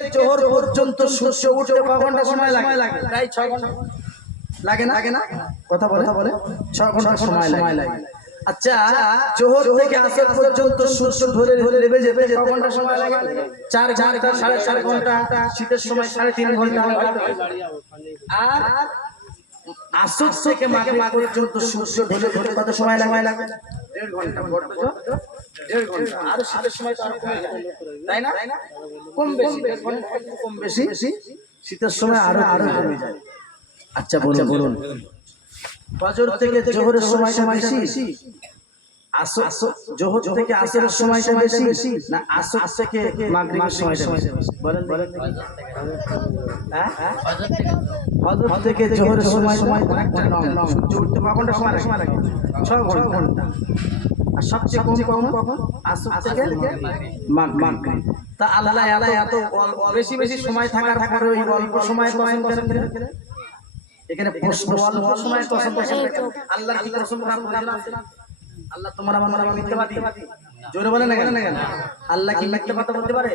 জোহর পর্যন্ত সূর্য উঠতে কয় ঘন্টা সময় লাগে? প্রায় 6 ঘন্টা লাগে না? কথা বলে 6 ঘন্টা সময় লাগে। আচ্ছা, জোহর থেকে আসর পর্যন্ত সূর্য ধরে নেমে যেতে কয় ঘন্টা সময় লাগে? 4 ঘন্টা, 4.5 ঘন্টা, শীতের সময় 3.5 ঘন্টা। আর আসর থেকে মাগরিব পর্যন্ত সূর্য ঢলে কত সময় লাগে? 1.5 ঘন্টা। 1.5 ঘন্টা। আর শীতের সময় তো আর কমে যায়, তাই না? কম বেশি শীতের সময় আরো কমে যায়। আচ্ছা বলুন, ফজর থেকে জোহরের সময়টা বেশি, জোহর থেকে আসরের সময়টা বেশি, না আসর থেকে মাগরিবের সময়টা বেশি? বলেন। হ্যাঁ, ফজর থেকে জোহরের সময় অনেকটা লং। সূর্য উঠতে কয় ঘন্টা সময় লাগে? 6 ঘন্টা। আর সবচেয়ে কম কখন? আসর থেকে মাগরিব। তা আল্লাহ এত বেশি সময় থাকার পরে ওই অল্প সময় কসম করেন? এখানে প্রশ্ন, অল্প সময় কসম করেন আল্লাহ কি কসম করেন? আল্লাহ তোমার আমার মিথ্যাবাদী? জোরে বলেন না কেন? আল্লাহ কি মিথ্যা কথা বলতে পারে?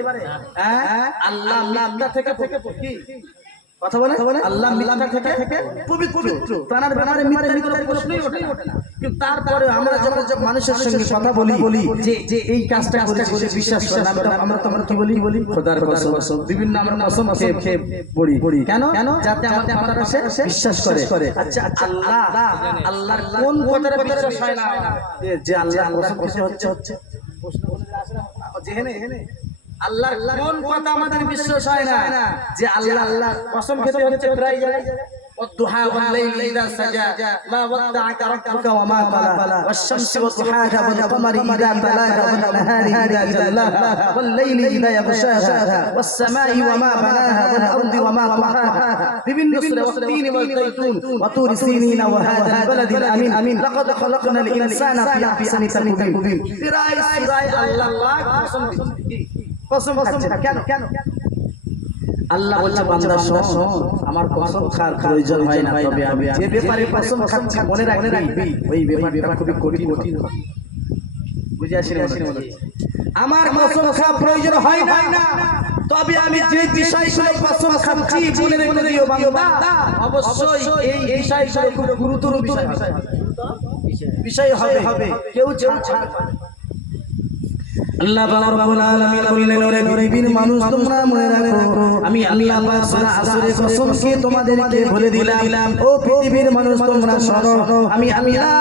হ্যাঁ, আল্লাহ মিথ্যা থেকে কি কথা বলে? আল্লাহ মিথ্যা থেকে পবিত্র। তার ব্যাপারে মিথ্যার প্রশ্নই ওঠে না। কিন্তু তারপরে আমরা যখন মানুষের সঙ্গে কথা বলি যে এই কাজটা করে বিশ্বাস করে না, আমরা কি বলি? খোদার কসম। বিভিন্ন আমরা কসম খেয়ে পড়ি। কেন? যাতে আমাদের কথাটা সে বিশ্বাস করে। আচ্ছা, আল্লাহর কোন কথাটা বিশ্বাস হয় না? যে আল্লাহ কসম খেতে হচ্ছে। আল্লাহর কোন কথা আমাদের বিশ্বাস হয় না? যে আল্লাহ কসম খেতে হচ্ছে প্রায় والضحى والليل إذا سجى ما ودعك ربك وما قلى والشمس وضحاها والقمر إذا تلاها والنهار إذا جلاها والليل إذا يغشاها والسماء وما بناها والأرض وما طحاها বিভিন্ন সূরা والتين والزيتون وطور سينين وهذا البلد الأمين لقد خلقنا الإنسان في أحسن تقويم প্রায় সূরায় আল্লাহ কসম খাচ্ছে না। কেন? আল্লাহ বলছে বান্দা শোন, আমার কসম খাওয়ার প্রয়োজন হয় না, তবে আমি যে ব্যাপারে কসম খাচ্ছি মনে রাখবি ওই ব্যাপারটা খুবই কঠিন। বুঝে আসেনি? আমার কসম খাওয়ার প্রয়োজন হয় না, তবে আমি যে বিষয়গুলো কসম খাচ্ছি মনে রেখে দিও বান্দা, অবশ্যই এই বিষয়গুলো খুব গুরুতর বিষয় হবে। কেউ ছাড় আল্লাহ রাব্বুল আলামিন বললেন, ওরে গরীবের মানুষ তোমরা মনে রাখো, আমি আল্লাহ পাক সূরা আসরের কসম খেয়ে তোমাদেরকে বলে দিলাম, ও পৃথিবীর মানুষ তোমরা শোনো, আমি আল্লাহ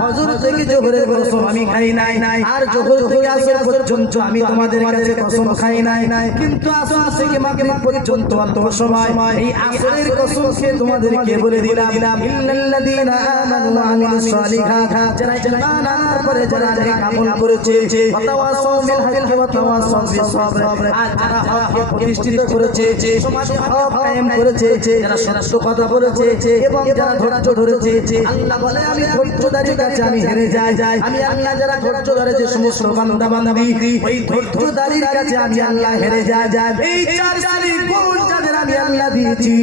ফজর থেকে জোহরের কসম আমি খাই নাই, আর জোহর থেকে আসর পর্যন্ত আমি তোমাদের কাছে কসম খাই নাই, কিন্তু আসর থেকে মাগরিব পর্যন্ত অল্প সময় এই আসরের কসম খেয়ে তোমাদেরকে বলে দিলাম, ইল্লাল্লাযীনা আমানু ওয়া আমিলুস সালিহাত, যারা ঈমান আনার পরে যারা আমল করেছে, ওয়াতাওয়াসাউ বিল হাক্কি ওয়াতাওয়াসাউ বিস সাবর, আর যারা হককে প্রতিষ্ঠিত করেছে, সমাজে হক কায়েম করেছে, যারা সত্য কথা বলেছে এবং যারা ধৈর্য ধরেছে, আল্লাহ বলে আমি ধৈর্যধারীর কাছে আমি হেরে যাই। আমি আল্লাহ যারা ধৈর্য ধরে যে সমস্ত বান্দা বান্দি, ওই ধৈর্যধারীর কাছে আমি আল্লাহ হেরে যাই। এই চার শ্রেণীর গুণ যাদের আমি আল্লাহ দিয়েছি,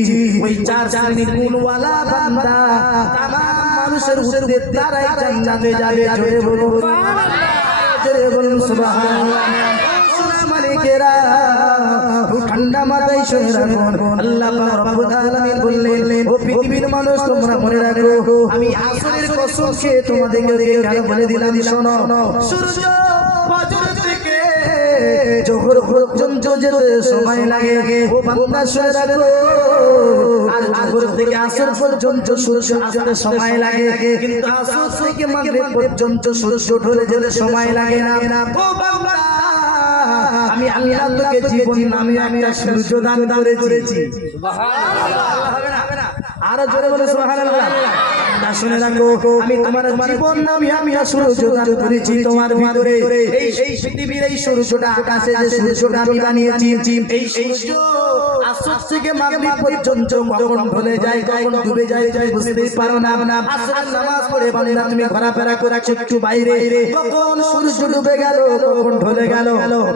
ওই চার শ্রেণীর গুণওয়ালা বান্দা তাম মানুষের উদ্দেশ্যে তারাই জান্নাতে যাবে। জোরে বলুন সুবহানাল্লাহ। মালিকেরা ঠান্ডা মাথায় শুনে রাখুন, আল্লাহ পাক রব্বুল আলামিন বললেন, ও পৃথিবীর মানুষ তোমরা মনে রাখো, আমি আসরের কসম খেয়ে তোমাদেরকে কেন বলে দিলাম, শোনো, সূর্য ফজর থেকে জোহর পর্যন্ত যেতে সময় লাগে, ও বান্দা শুনে রাখো, আর জোহর থেকে আসর পর্যন্ত সূর্য আসতে সময় লাগে, কিন্তু আসর থেকে মাগরিব পর্যন্ত সূর্য ঢলে যেতে সময় লাগে না। ও বান্দা, আমি আল্লাহ তোকে জীবন নামে একটা সূর্য দান করেছি। সুবহানাল্লাহ। হবে না? আরো জোরে বলে সুবহানাল্লাহ। না শুনে রাখো, আমি তোমার জীবন নামে আমি সূর্য দান করেছি তোমার ভিতরে। এই পৃথিবীর এই সূর্যটা, আকাশে যে সূর্যটা আমি বানিয়েছি, এই সূর্য আসর থেকে মাগরিব পর্যন্ত কখন ঢলে যায় কখন ডুবে যায় তুমি বুঝতেই পারো না। আসরের নামাজ পড়ে বান্দা তুমি ঘোরাফেরা করছো একটু বাইরে, কখন সূর্য ডুবে গেল কখন ঢলে গেল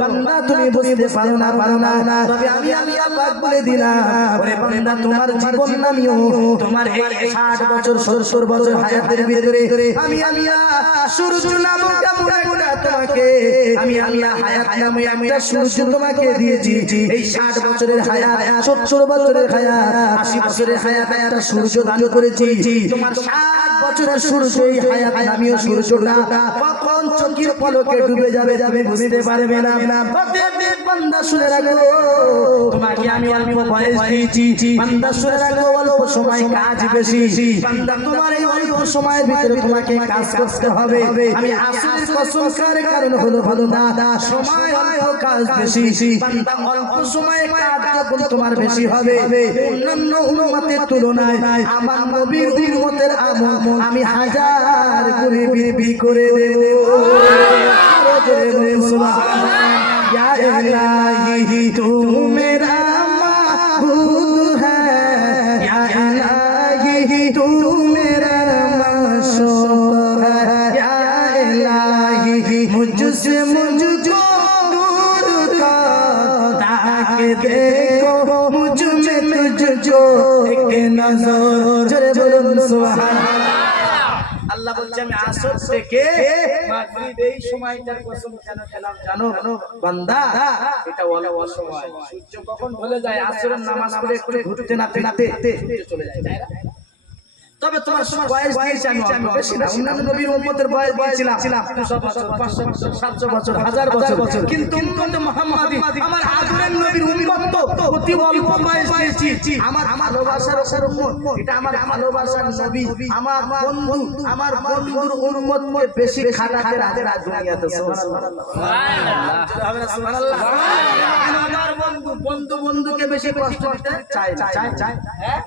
বান্দা তুমি বুঝতে পারো না। তবে আমি আল্লাহ পাক বলে দিলাম, ওরে বান্দা তোমার জীবন নামিও তোমার এই 60 বছর 70 বছর হায়াতের ভিতরে আমি আল্লাহ সূর্য নামক এমন তোমাকে আমি আল্লাহ হায়াত নামে একটা সূর্য তোমাকে দিয়েছি। এই 60 বছরের হায়াত, 70 বছরের হায়াত, 80 বছরের হায়াত একটা সূর্য দান করেছি। তোমার 60 বছরের সূর্য এই হায়াত নামীয় সূর্যটা কখন চোখের পলকে ডুবে যাবে বুঝতে পারবে না। প্রত্যেক বান্দা শুনে রাখো, তোমাকে আমি অল্প বয়স দিয়েছি, বান্দা শুনে রাখো অল্প সময় কাজ বেশি। বান্দা তোমার এই অল্প সময়ের ভিতরে তোমাকে কাজ করতে হবে। আমি আসরের কসম করে কারণ হলো না সময় অল্প কাজ বেশি। বান্দা অল্প সময়ে কাজ যখন তোমার বেশি হবে অন্যান্য উম্মতের তুলনায় আমার নবীর উম্মতের আমল আমি 1000 গুণে বৃদ্ধি করে দেব। আরো জোরে বলুন সুবহানাল্লাহ। ইয়া ইলাহি তু মেরা মাবুদ হ্যায়, ইয়া ইলাহি তু মেরা মাশূক হ্যায়, ইয়া ইলাহি মুझसे मुझको दूर कर ताकि देखो मुझ में तुझको एक नजर। जरे बोलुन सुबहानाल्लाह। আল্লাহ বলছে আমি আসর থেকে মাগরিব এই সময়টার কসম কেন খেলাম জানো বান্দা? এটা অল্প সময়, সূর্য কখন ঢলে যায় আসরের নামাজ পড়ে একটু ঘুরতে নাতে চলে যায়। তবে তোমার বয়স দিয়েছি আমি বেশি না, অন্যান্য নবীর উম্মতের বয়স দিয়েছিলাম 200 বছর 500 বছর 700 বছর 1000 বছর, কিন্তু উম্মত মুহাম্মাদি আমার আদরের নবীর উম্মত তো অতি অল্প বয়স দিয়েছি। আমার ভালোবাসার উম্মত, এটা আমার ভালোবাসার নবী, আমার বন্ধু, আমার বন্ধুর উম্মতকে বেশি খাটাতে রাতে রাত দুনিয়াতে। সুবহানাল্লাহ সুবহানাল্লাহ। আমার বন্ধু বন্ধুকে বেশি কষ্ট দিতে চায় না, হ্যাঁ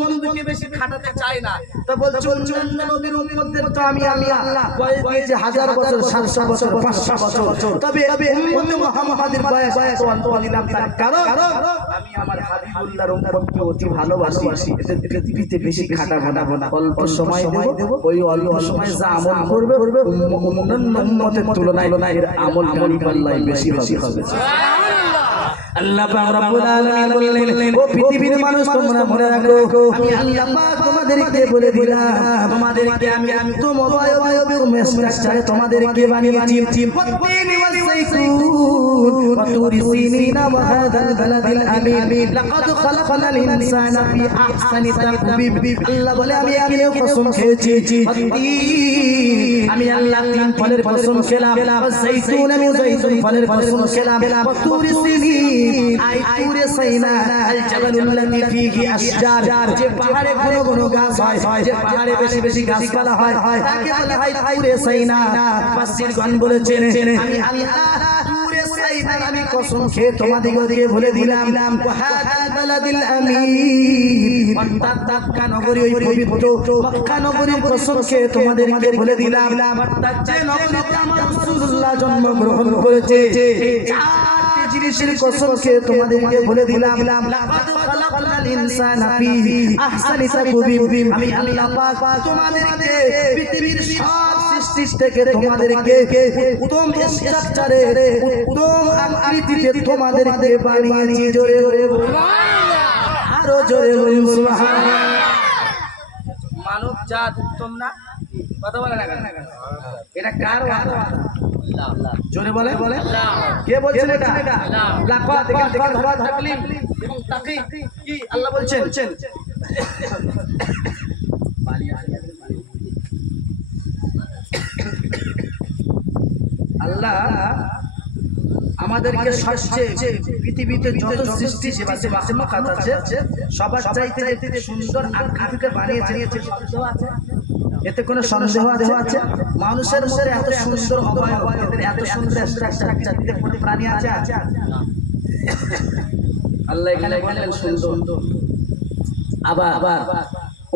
বন্ধুকে বেশি খাটাতে চায় না। তো বলছে অন্যান্য নবীর উম্মতদের তো আমি আল্লাহ বয়স দিয়েছি 1000 বছর 700 বছর 500 বছর, তবে উম্মত মুহাম্মাদের বয়স তো অল্প দিলাম। তার কারণ আমি আমার হাবিবুল্লাহর উম্মতকে অতি ভালোবাসি। এদের দিতে বেশি খাটাবো না, অল্প সময় দেব। ওই অল্প সময় যা আমল করবে অন্যান্য উম্মতের তুলনায় এর আমল আল্লাহ বেশি হবে। আল্লাহ পাক রব্বুল আলামিন বললেন, ও পৃথিবীর মানুষ তোমরা মনে রাখো আমি আল্লাহ পাক তোমাদেরকে বলে দিলাম, তোমাদেরকে আমি তো মোবাইল স্ট্রাকচারে তোমাদেরকে বানিয়েছি। ওয়াতিনি ওয়াসাইতুন ওয়া তুরি সিনিনা ওয়া হাদাল বালাদিল আমিন লাকাদ খালাকনাল ইনসানা ফি আহসানি তাকওয়িম। আল্লাহ বলে আমি আগেও কসম খেয়েছি, আমি আল্লাহ 3 ফলের কসম খেলাম, ওয়াসাইতুন আমি যাইতুন ফলের কসম খেলাম, ওয়া তুরি সিনিন আই তুরে সাইনা আল জাবালুল্লাযী ফীহি আশজার, যে পাহাড়ে ঘন গাছ হয়, যে পাহাড়ে বেশি গাছপালা হয় তাকে বলা হয় তুরে সাইনা। মুফাসসিরগণ বলেছেন আমি আল্লাহ তুরে সাইনা আমি কসম খেয়ে তোমাদেরকে বলে দিলাম ওয়া হাদাল বালাদিল আমিন, অর্থাৎ মক্কা নগরী ওই পবিত্র মক্কা নগরীর কসম খেয়ে তোমাদেরকে বলে দিলাম, অর্থাৎ যে নগরীতে আমার রাসূলুল্লাহ জন্মগ্রহণ করেছে জিনিসের কসম খেয়ে তোমাদেরকে বলে দিলাম লাকাদ খালাকনাল ইনসানা ফি আহসানি তাকওয়িম। আমি আল্লাহ পাক তোমাদেরকে পৃথিবীর সব সৃষ্টি থেকে তোমাদেরকে উত্তম স্ট্রাকচারে উত্তম আকৃতিতে তোমাদেরকে বানিয়েছি। জোরে জোরে সুবহানাল্লাহ, আরো জোরে বলুন সুবহানাল্লাহ। মানব জাত উত্তম না? কথা বলে না কেন? এটা কার ওয়াদা? জোরে বলে কে বলছেন এটা? লাকাদ দেখেন ধরা তাকলিম এবং তাকিক কি আল্লাহ বলছেন। আল্লাহ আমাদেরকে সবচেয়ে পৃথিবীতে যত সৃষ্টি আছে মাখলুকাত আছে সবার চাইতে সুন্দর আকৃতিতে বানিয়েছে। এতে কোনো সন্দেহ আছে? মানুষের মধ্যে এত সুন্দর অবয়ব, এদের এত সুন্দর স্ট্রাকচার, এতে কোনো প্রাণী আছে? আল্লাহ এখানে বলেন সুন্দর। আবার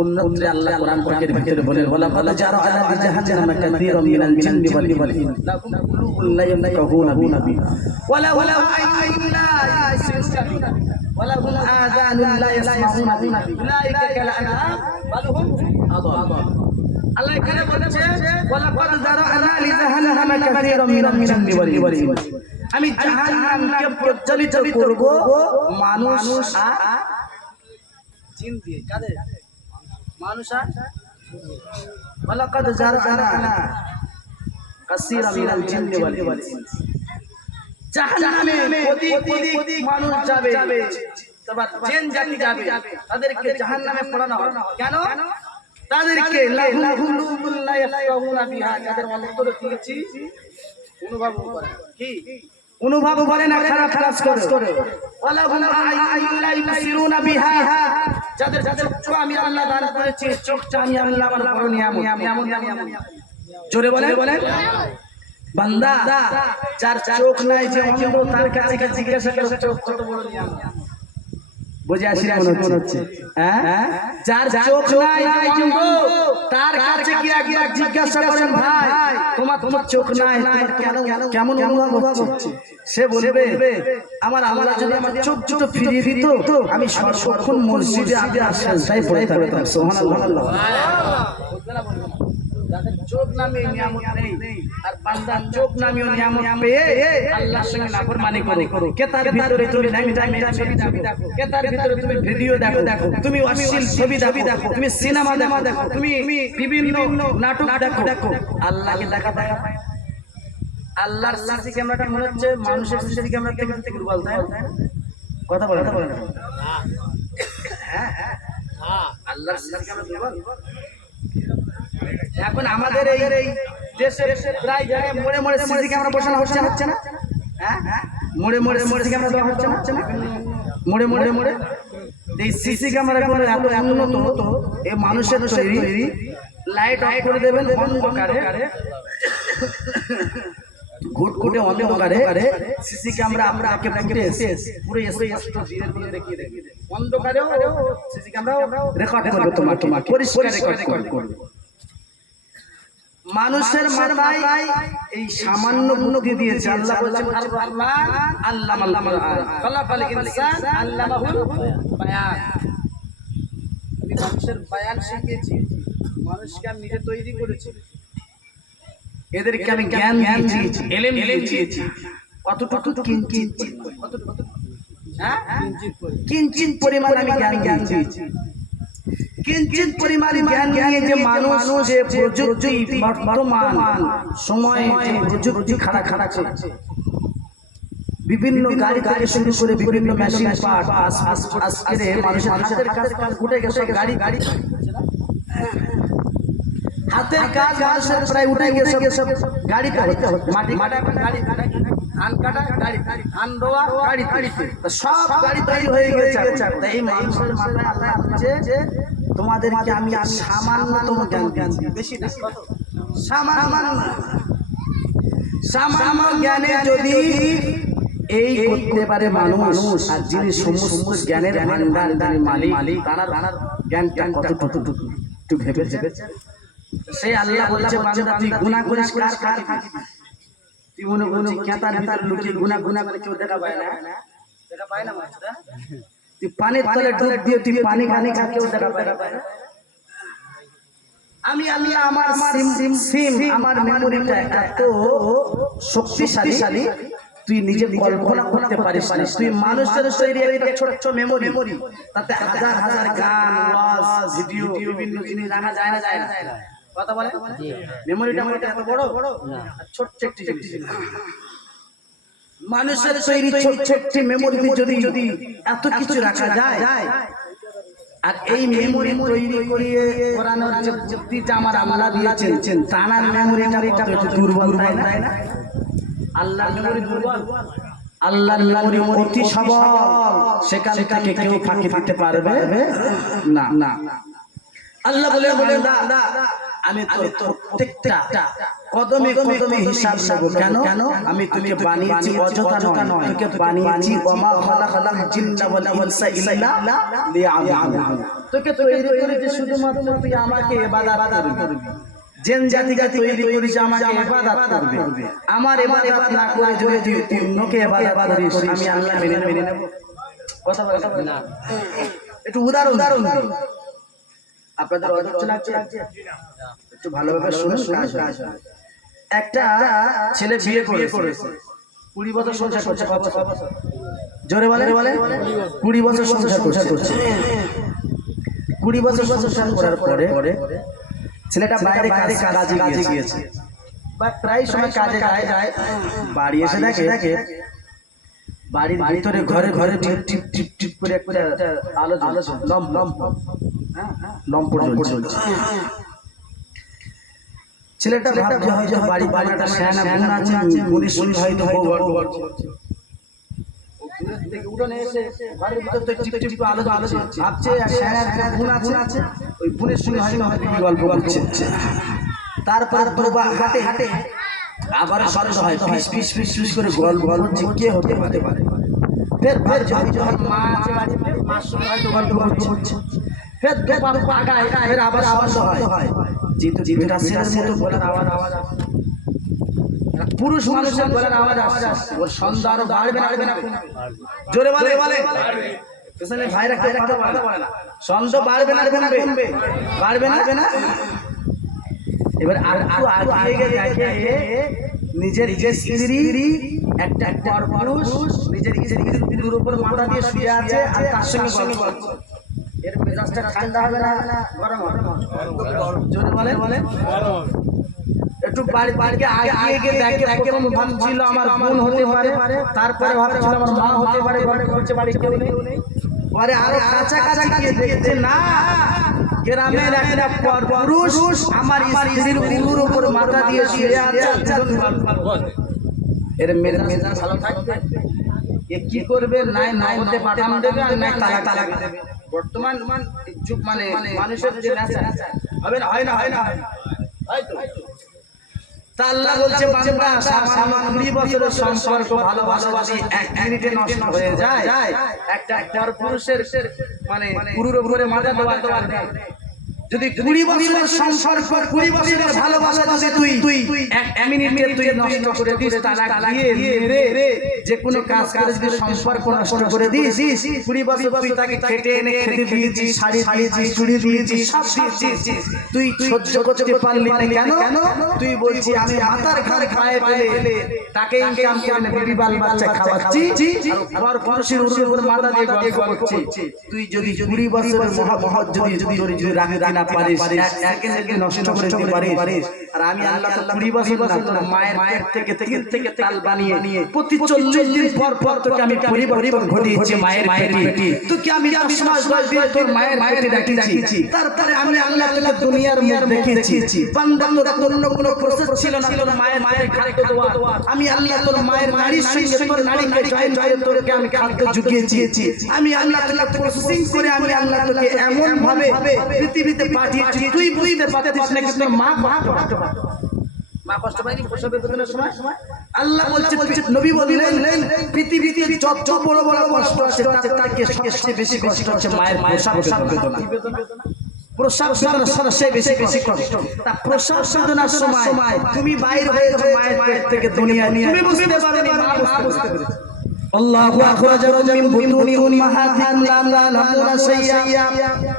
অন্যত্রে আল্লাহ কোরআন পাকের ভিতরে বলেন ওয়ালা যারা আলা জাহান্নামা কাসীরাম মিনাল জিন্নি ওয়াল ইনস লাকুম কুলুবুন লা ইয়াফকাহুনা বিহা ওয়ালা আইয়ুন লা ইয়াসিরুনা ওয়ালাহুম আযানুন লা ইয়াসমাউনা বিহা উলাইকা কাল আনআম বাল হুম আযাল। আল্লাহ এখানে বলেছে ওয়ালাকাদ যারা'না লিজাহান্নামা কাসীরাম মিনাল জিন্নি ওয়াল ইনস, আমি জাহান্নামকে প্রজ্বলিত করব মানুষ আর জিন দিয়ে। কাদের? মানুষ আর ওয়ালাকাদ যারা'না কাসীরাম মিনাল জিন্নি ওয়াল ইনস। জাহান্নামে অধিক মানুষ যাবে, তারপর জিন জাতি যাবে, তাদেরকে জাহান্নামে পড়ানো হবে। কেন? তাদেরকে লাহুম কুলুবুন লা ইয়াফকাহুনা বিহা, যাদের অন্তর দিয়েছি অনুভব করে, কি অনুভব করে না, খারাপ কাজ করে। ওয়ালাহুম আ'ইউন লা ইবসিরুনা বিহা, যাদের চোখ আমি আল্লাহ দান করেছি, চোখটা আমি আল্লাহ আমার বড় নিয়ামত। জোরে বলেন বান্দা, যার চোখ নাই, যে অন্ধ, তার কাছে জিজ্ঞাসা করো চোখ কত বড় নিয়ামত। বুঝে আসি মনে হচ্ছে? হ্যাঁ, যার চোখ নাই, যে অন্ধ, তার কাছে গিয়ে একবার জিজ্ঞাসা করেন, ভাই তোমার চোখ নাই, কেমন অনুভব হচ্ছে? সে বলবে, আমার আল্লাহ যদি আমার চোখ দুটো ফিরিয়ে দিত, আমি সর্বক্ষণ মসজিদে আসাই পড়ে থাকতাম। সুবহানাল্লাহ। যাদের চোখ নামে নিয়ামত নেই, আর বান্দার চোখ নামেও নিয়ামত পেয়ে আল্লাহর সঙ্গে নাফরমানি করো, কে তার ভিতরে তুমি টাইমে ছবি দেখো, কে তার ভিতরে তুমি ভিডিও দেখো, তুমি অশ্লীল ছবি দেখো, তুমি সিনেমা দেখো, তুমি বিভিন্ন নাটক দেখো, আল্লাহকে দেখা। আল্লাহর সিসি ক্যামেরাটা মনে হচ্ছে মানুষের সিসি ক্যামেরা থেকে দুর্বল, তাই না? কথা বলেন। হ্যাঁ, আল্লাহর সিসি ক্যামেরা দুর্বল। এখন আমাদের এই দেশে প্রায় জায়গায় মোড়ে সিসি ক্যামেরা বসানো হচ্ছে না? হ্যাঁ, মোড়ে সিসি ক্যামেরা দেওয়া হচ্ছে না? মোড়ে এই সিসি ক্যামেরা গুলো এত উন্নত, এই মানুষের তৈরি। লাইট অফ করে দেবেন অন্ধকারে, ঘুটঘুটে অন্ধকারে সিসি ক্যামেরা আপনাকে পুরো অন্ধকারেও সিসি ক্যামেরা রেকর্ড করবে, তোমাকে পরিষ্কার রেকর্ড করবে। মানুষের মাথায় এই সামান্য বুদ্ধি দিয়েছে আল্লাহ। বলেছেন আর রহমান আল্লামাল কুরআন, খালাকাল ইনসান আল্লামাহুল বায়ান। আমি মানুষের বায়ান শিখিয়েছি, মানুষকে আমি নিজে তৈরি করেছি, এদেরকে আমি জ্ঞান দিয়েছি, ইলম দিয়েছি। কতটুকু? কিঞ্চিত পরিমাণ আমি জ্ঞান দিয়েছি। কিঞ্চিত পরিমাণ জ্ঞান নিয়ে যে মানুষ, যে প্রযুক্তি বর্তমান সময়ে যে প্রযুক্তি খাড়া করছে, বিভিন্ন গাড়ি শুরু করে বিভিন্ন মেশিন পার্ট আজকে মানুষের হাতের কাজ উঠে গেছে। গাড়ি হাতের কাজ মানুষের প্রায় উঠে গেছে, গাড়িতে মাটি কাটা গাড়ি, ধান কাটা গাড়ি, ধান রোয়া গাড়িতে, সব গাড়ি তৈরি হয়ে গেছে। এই মানুষের মাথায় আল্লাহ বলছে যে তোমাদেরকে আমি সামান্যতম জ্ঞান দিই, বেশি না, সামান্য জ্ঞানে যদি এই করতে পারে মানুষ, আর যিনি সমস্ত জ্ঞানের ভান্ডার মালিক, তার জ্ঞানটা কতটুকু একটু ভেবে সে আল্লাহ বলছে, বান্দা তুই গুনাহ করিস, কার তুই মনে করছিস কেতার ভিতরে লুকিয়ে গুনাহ করে কেউ দেখা পায় না মানুষরা? তুই পানির তলে ডুব দিয়ে তুই পানি খা, কেউ দেখা পায় না? আমি আল্লাহ আমার সিম আমার মেমোরিটা এত শক্তিশালী, তুই নিজে কল্পনা করতে পারিস না। তুই মানুষের তৈরি একটা ছোট মেমোরি, তাতে হাজার গান, ওয়াজ, ভিডিও, বিভিন্ন জিনিস রাখা যায় না? কথা বলে মেমোরিটা আমার এত বড় ছোট্ট একটি জিনিস। মানুষের তৈরি ছোট্ট মেমোরি যদি এত কিছু রাখা যায়, আর এই মেমোরি তৈরি করিয়ে করানোর যে বুদ্ধিটা আমার আল্লাহ দিয়েছেন, তার মেমোরিটা কত দুর্বল, তাই না? আল্লাহর মেমোরি দুর্বল, আল্লাহর মেমোরি অতি সবল, সেখান থেকে কেউ ফাঁকি দিতে পারবে না। আল্লাহ বলে, বান্দা আমি তোর প্রত্যেকটা কদমে হিসাব নেব। কেন? আমি তোকে বানিয়েছি অযথা নয়, তোকে বানিয়েছি ওমা খালাকাল জিন্না ওয়াল ইনসা ইল্লা লিয়াবুদুন। তোকে তৈরি করেছি শুধুমাত্র তুই আমাকে ইবাদত করবি। জিন জাতিকে তৈরি করেছি আমাকে ইবাদত করবে। আমার ইবাদত না করে যদি তুই অন্যকে ইবাদত করিস, আমি আল্লাহ মেনে নেব? কথা বলেন না, একটু উদাহরণ আপনাদের অধৈর্য লাগছে, একটু ভালোভাবে শুনুন, কাজ হবে। একটা ছেলে বিয়ে করেছে, 20 বছর সংসার করছে, জোরে বলে 20 বছর সংসার করছে। 20 বছর সংসার করার পরে ছেলেটা বাইরে কাজে গিয়েছে, বা প্রায় সময় কাজে যায়, বাড়ি এসে দেখে বাড়ির ভিতরে ঘরে টিপ টিপ টিপ করে একটা আলো লম্প চলছে। ছেলেটা ভাবছে হয়তো বাড়ি একটা শ্যানা বোন আছে, বোনের সঙ্গে হয়তো উঠোনে এসে ঘরের ভিতর তো টিপ টিপ আলো ভাবছে শ্যানার বোন আছে, ওই বোনের সঙ্গে হয়তো গল্প করছে। তারপর হাটে আবার শব্দ হয়, ফিস ফিস ফিস করে গল্প হচ্ছে, কে হতে পারে। ফের মা আছে বাড়িতে, মার সঙ্গে হয়তো গল্প করছে। ফের ফের আবার শব্দ হয়, যেহেতু যেটা ছেলের মতো বলার আওয়াজ পুরুষ মানুষের বলার আওয়াজ আসছে, ওর সন্ধ্যা আরো বাড়বে না, জোরে বলে পেছনে ভাইরা কথা বলে না, সন্ধ্যা বাড়বে না। এবার আর আগে দেখে নিজের স্ত্রী একটা পুরুষ নিজের স্ত্রীর উপর মাথা দিয়ে শুয়ে আছে, আর তার সঙ্গে গল্প করছে। এর মেজাজটা ঠান্ডা হবে না গরম হবে? জোরে বলে একটু বাড়িকে আগে গিয়ে দেখে, প্রথম ভাবছিল আমার বোন হতে পারে, তারপরে ভাবছিল আমার মা হতে পারে, ঘরে করছে বাড়ি কেউ নেই, পরে আরো কাছাকাছি গিয়ে দেখছে না, গ্রামের একটা পুরুষ আমার স্ত্রীর উলুর উপর মাথা দিয়ে শুয়ে আছে। এর মেজাজ ভালো থাকবে? এ কি করবে? নাই হতে পাঠান দেবে, আর নাই তালাক দেবে। বর্তমান যুগ মানে মানুষের যে হবে না, হয় না হয়তো। তা আল্লাহ বলছে বান্দা, 20 বছরের সম্পর্ক ভালোবাসি 1 মিনিটে নষ্ট হয়ে যায়। একটা পুরুষের মানে পুরুর উপরে মাথা দেওয়ার কারণে যদি 20 বছরের সম্পর্ক, 20 বছরের ভালোবাসা যদি তুই 1 মিনিটে তুই নষ্ট করে দিস, তালাক দিয়ে যে কোনো কাজ করে যদি সম্পর্ক নষ্ট করে দিস, 20 বছর তুই তাকে খেটে এনে খেতে দিয়েছিস, শাড়ি দিয়েছিস, চুড়ি দিয়েছিস, সব দিয়েছিস, তুই সহ্য করতে পারলি না কেন? তুই বলছি আমি মাথার ঘর খায় পেলে তাকে ইনকাম করে বিবি বাল বাচ্চা খাওয়াচ্ছি, আর পুরুষের উপর মাথা দিয়ে গল্প করছি। তুই যদি 20 বছরের মহৎ যদি রাখি না পারিস, এক সেকেন্ড নষ্ট করে দিতে পারিস, আর আমি আল্লাহ তো 20 বছর তোর মায়ের পেট থেকে তাল বানিয়ে প্রতি 40 দিন পর তোকে আমি পরিবর্তন ঘটিয়েছি মায়ের পেটে, তোকে আমি 10 মাস 10 দিন তোর মায়ের পেটে রাখিয়েছি, তারপরে আমি আল্লাহ তোকে দুনিয়ার মুখ দেখিয়েছি। বান্দা তোর অন্য কোনো প্রসেস ছিল না তোর মায়ের খাদ্য দেওয়া, আমি আল্লাহ তোর মায়ের নারীর সঙ্গে তোর নারীকে জয়েন করে তোকে আমি খাদ্য জুগিয়েছি, আমি আল্লাহ তোকে প্রসেসিং করে আমি আল্লাহ তোকে এমন ভাবে পৃথিবীতে পাঠিয়েছি, তুই বুঝতে পারছিস না কিন্তু মা কষ্ট পায়নি প্রসবের বেদনার সময়? আল্লাহ বলছে, নবী বললেন পৃথিবীতে যত বড় কষ্ট আছে তার থেকে সবচেয়ে বেশি কষ্ট হচ্ছে মায়ের প্রসব বেদনা। প্রসব বেদনা সবচেয়ে বেশি কষ্ট। তা প্রসব বেদনার সময় তুমি বাইরে হয়েছো মায়ের পেট থেকে দুনিয়া নিয়ে, তুমি বুঝতে পারোনি, মা বুঝতে পেরেছে। আল্লাহু আখরাজাকুম মিন বুতুনি উম্মাহাতিকুম লা তা'লামুনা শাইয়্যা।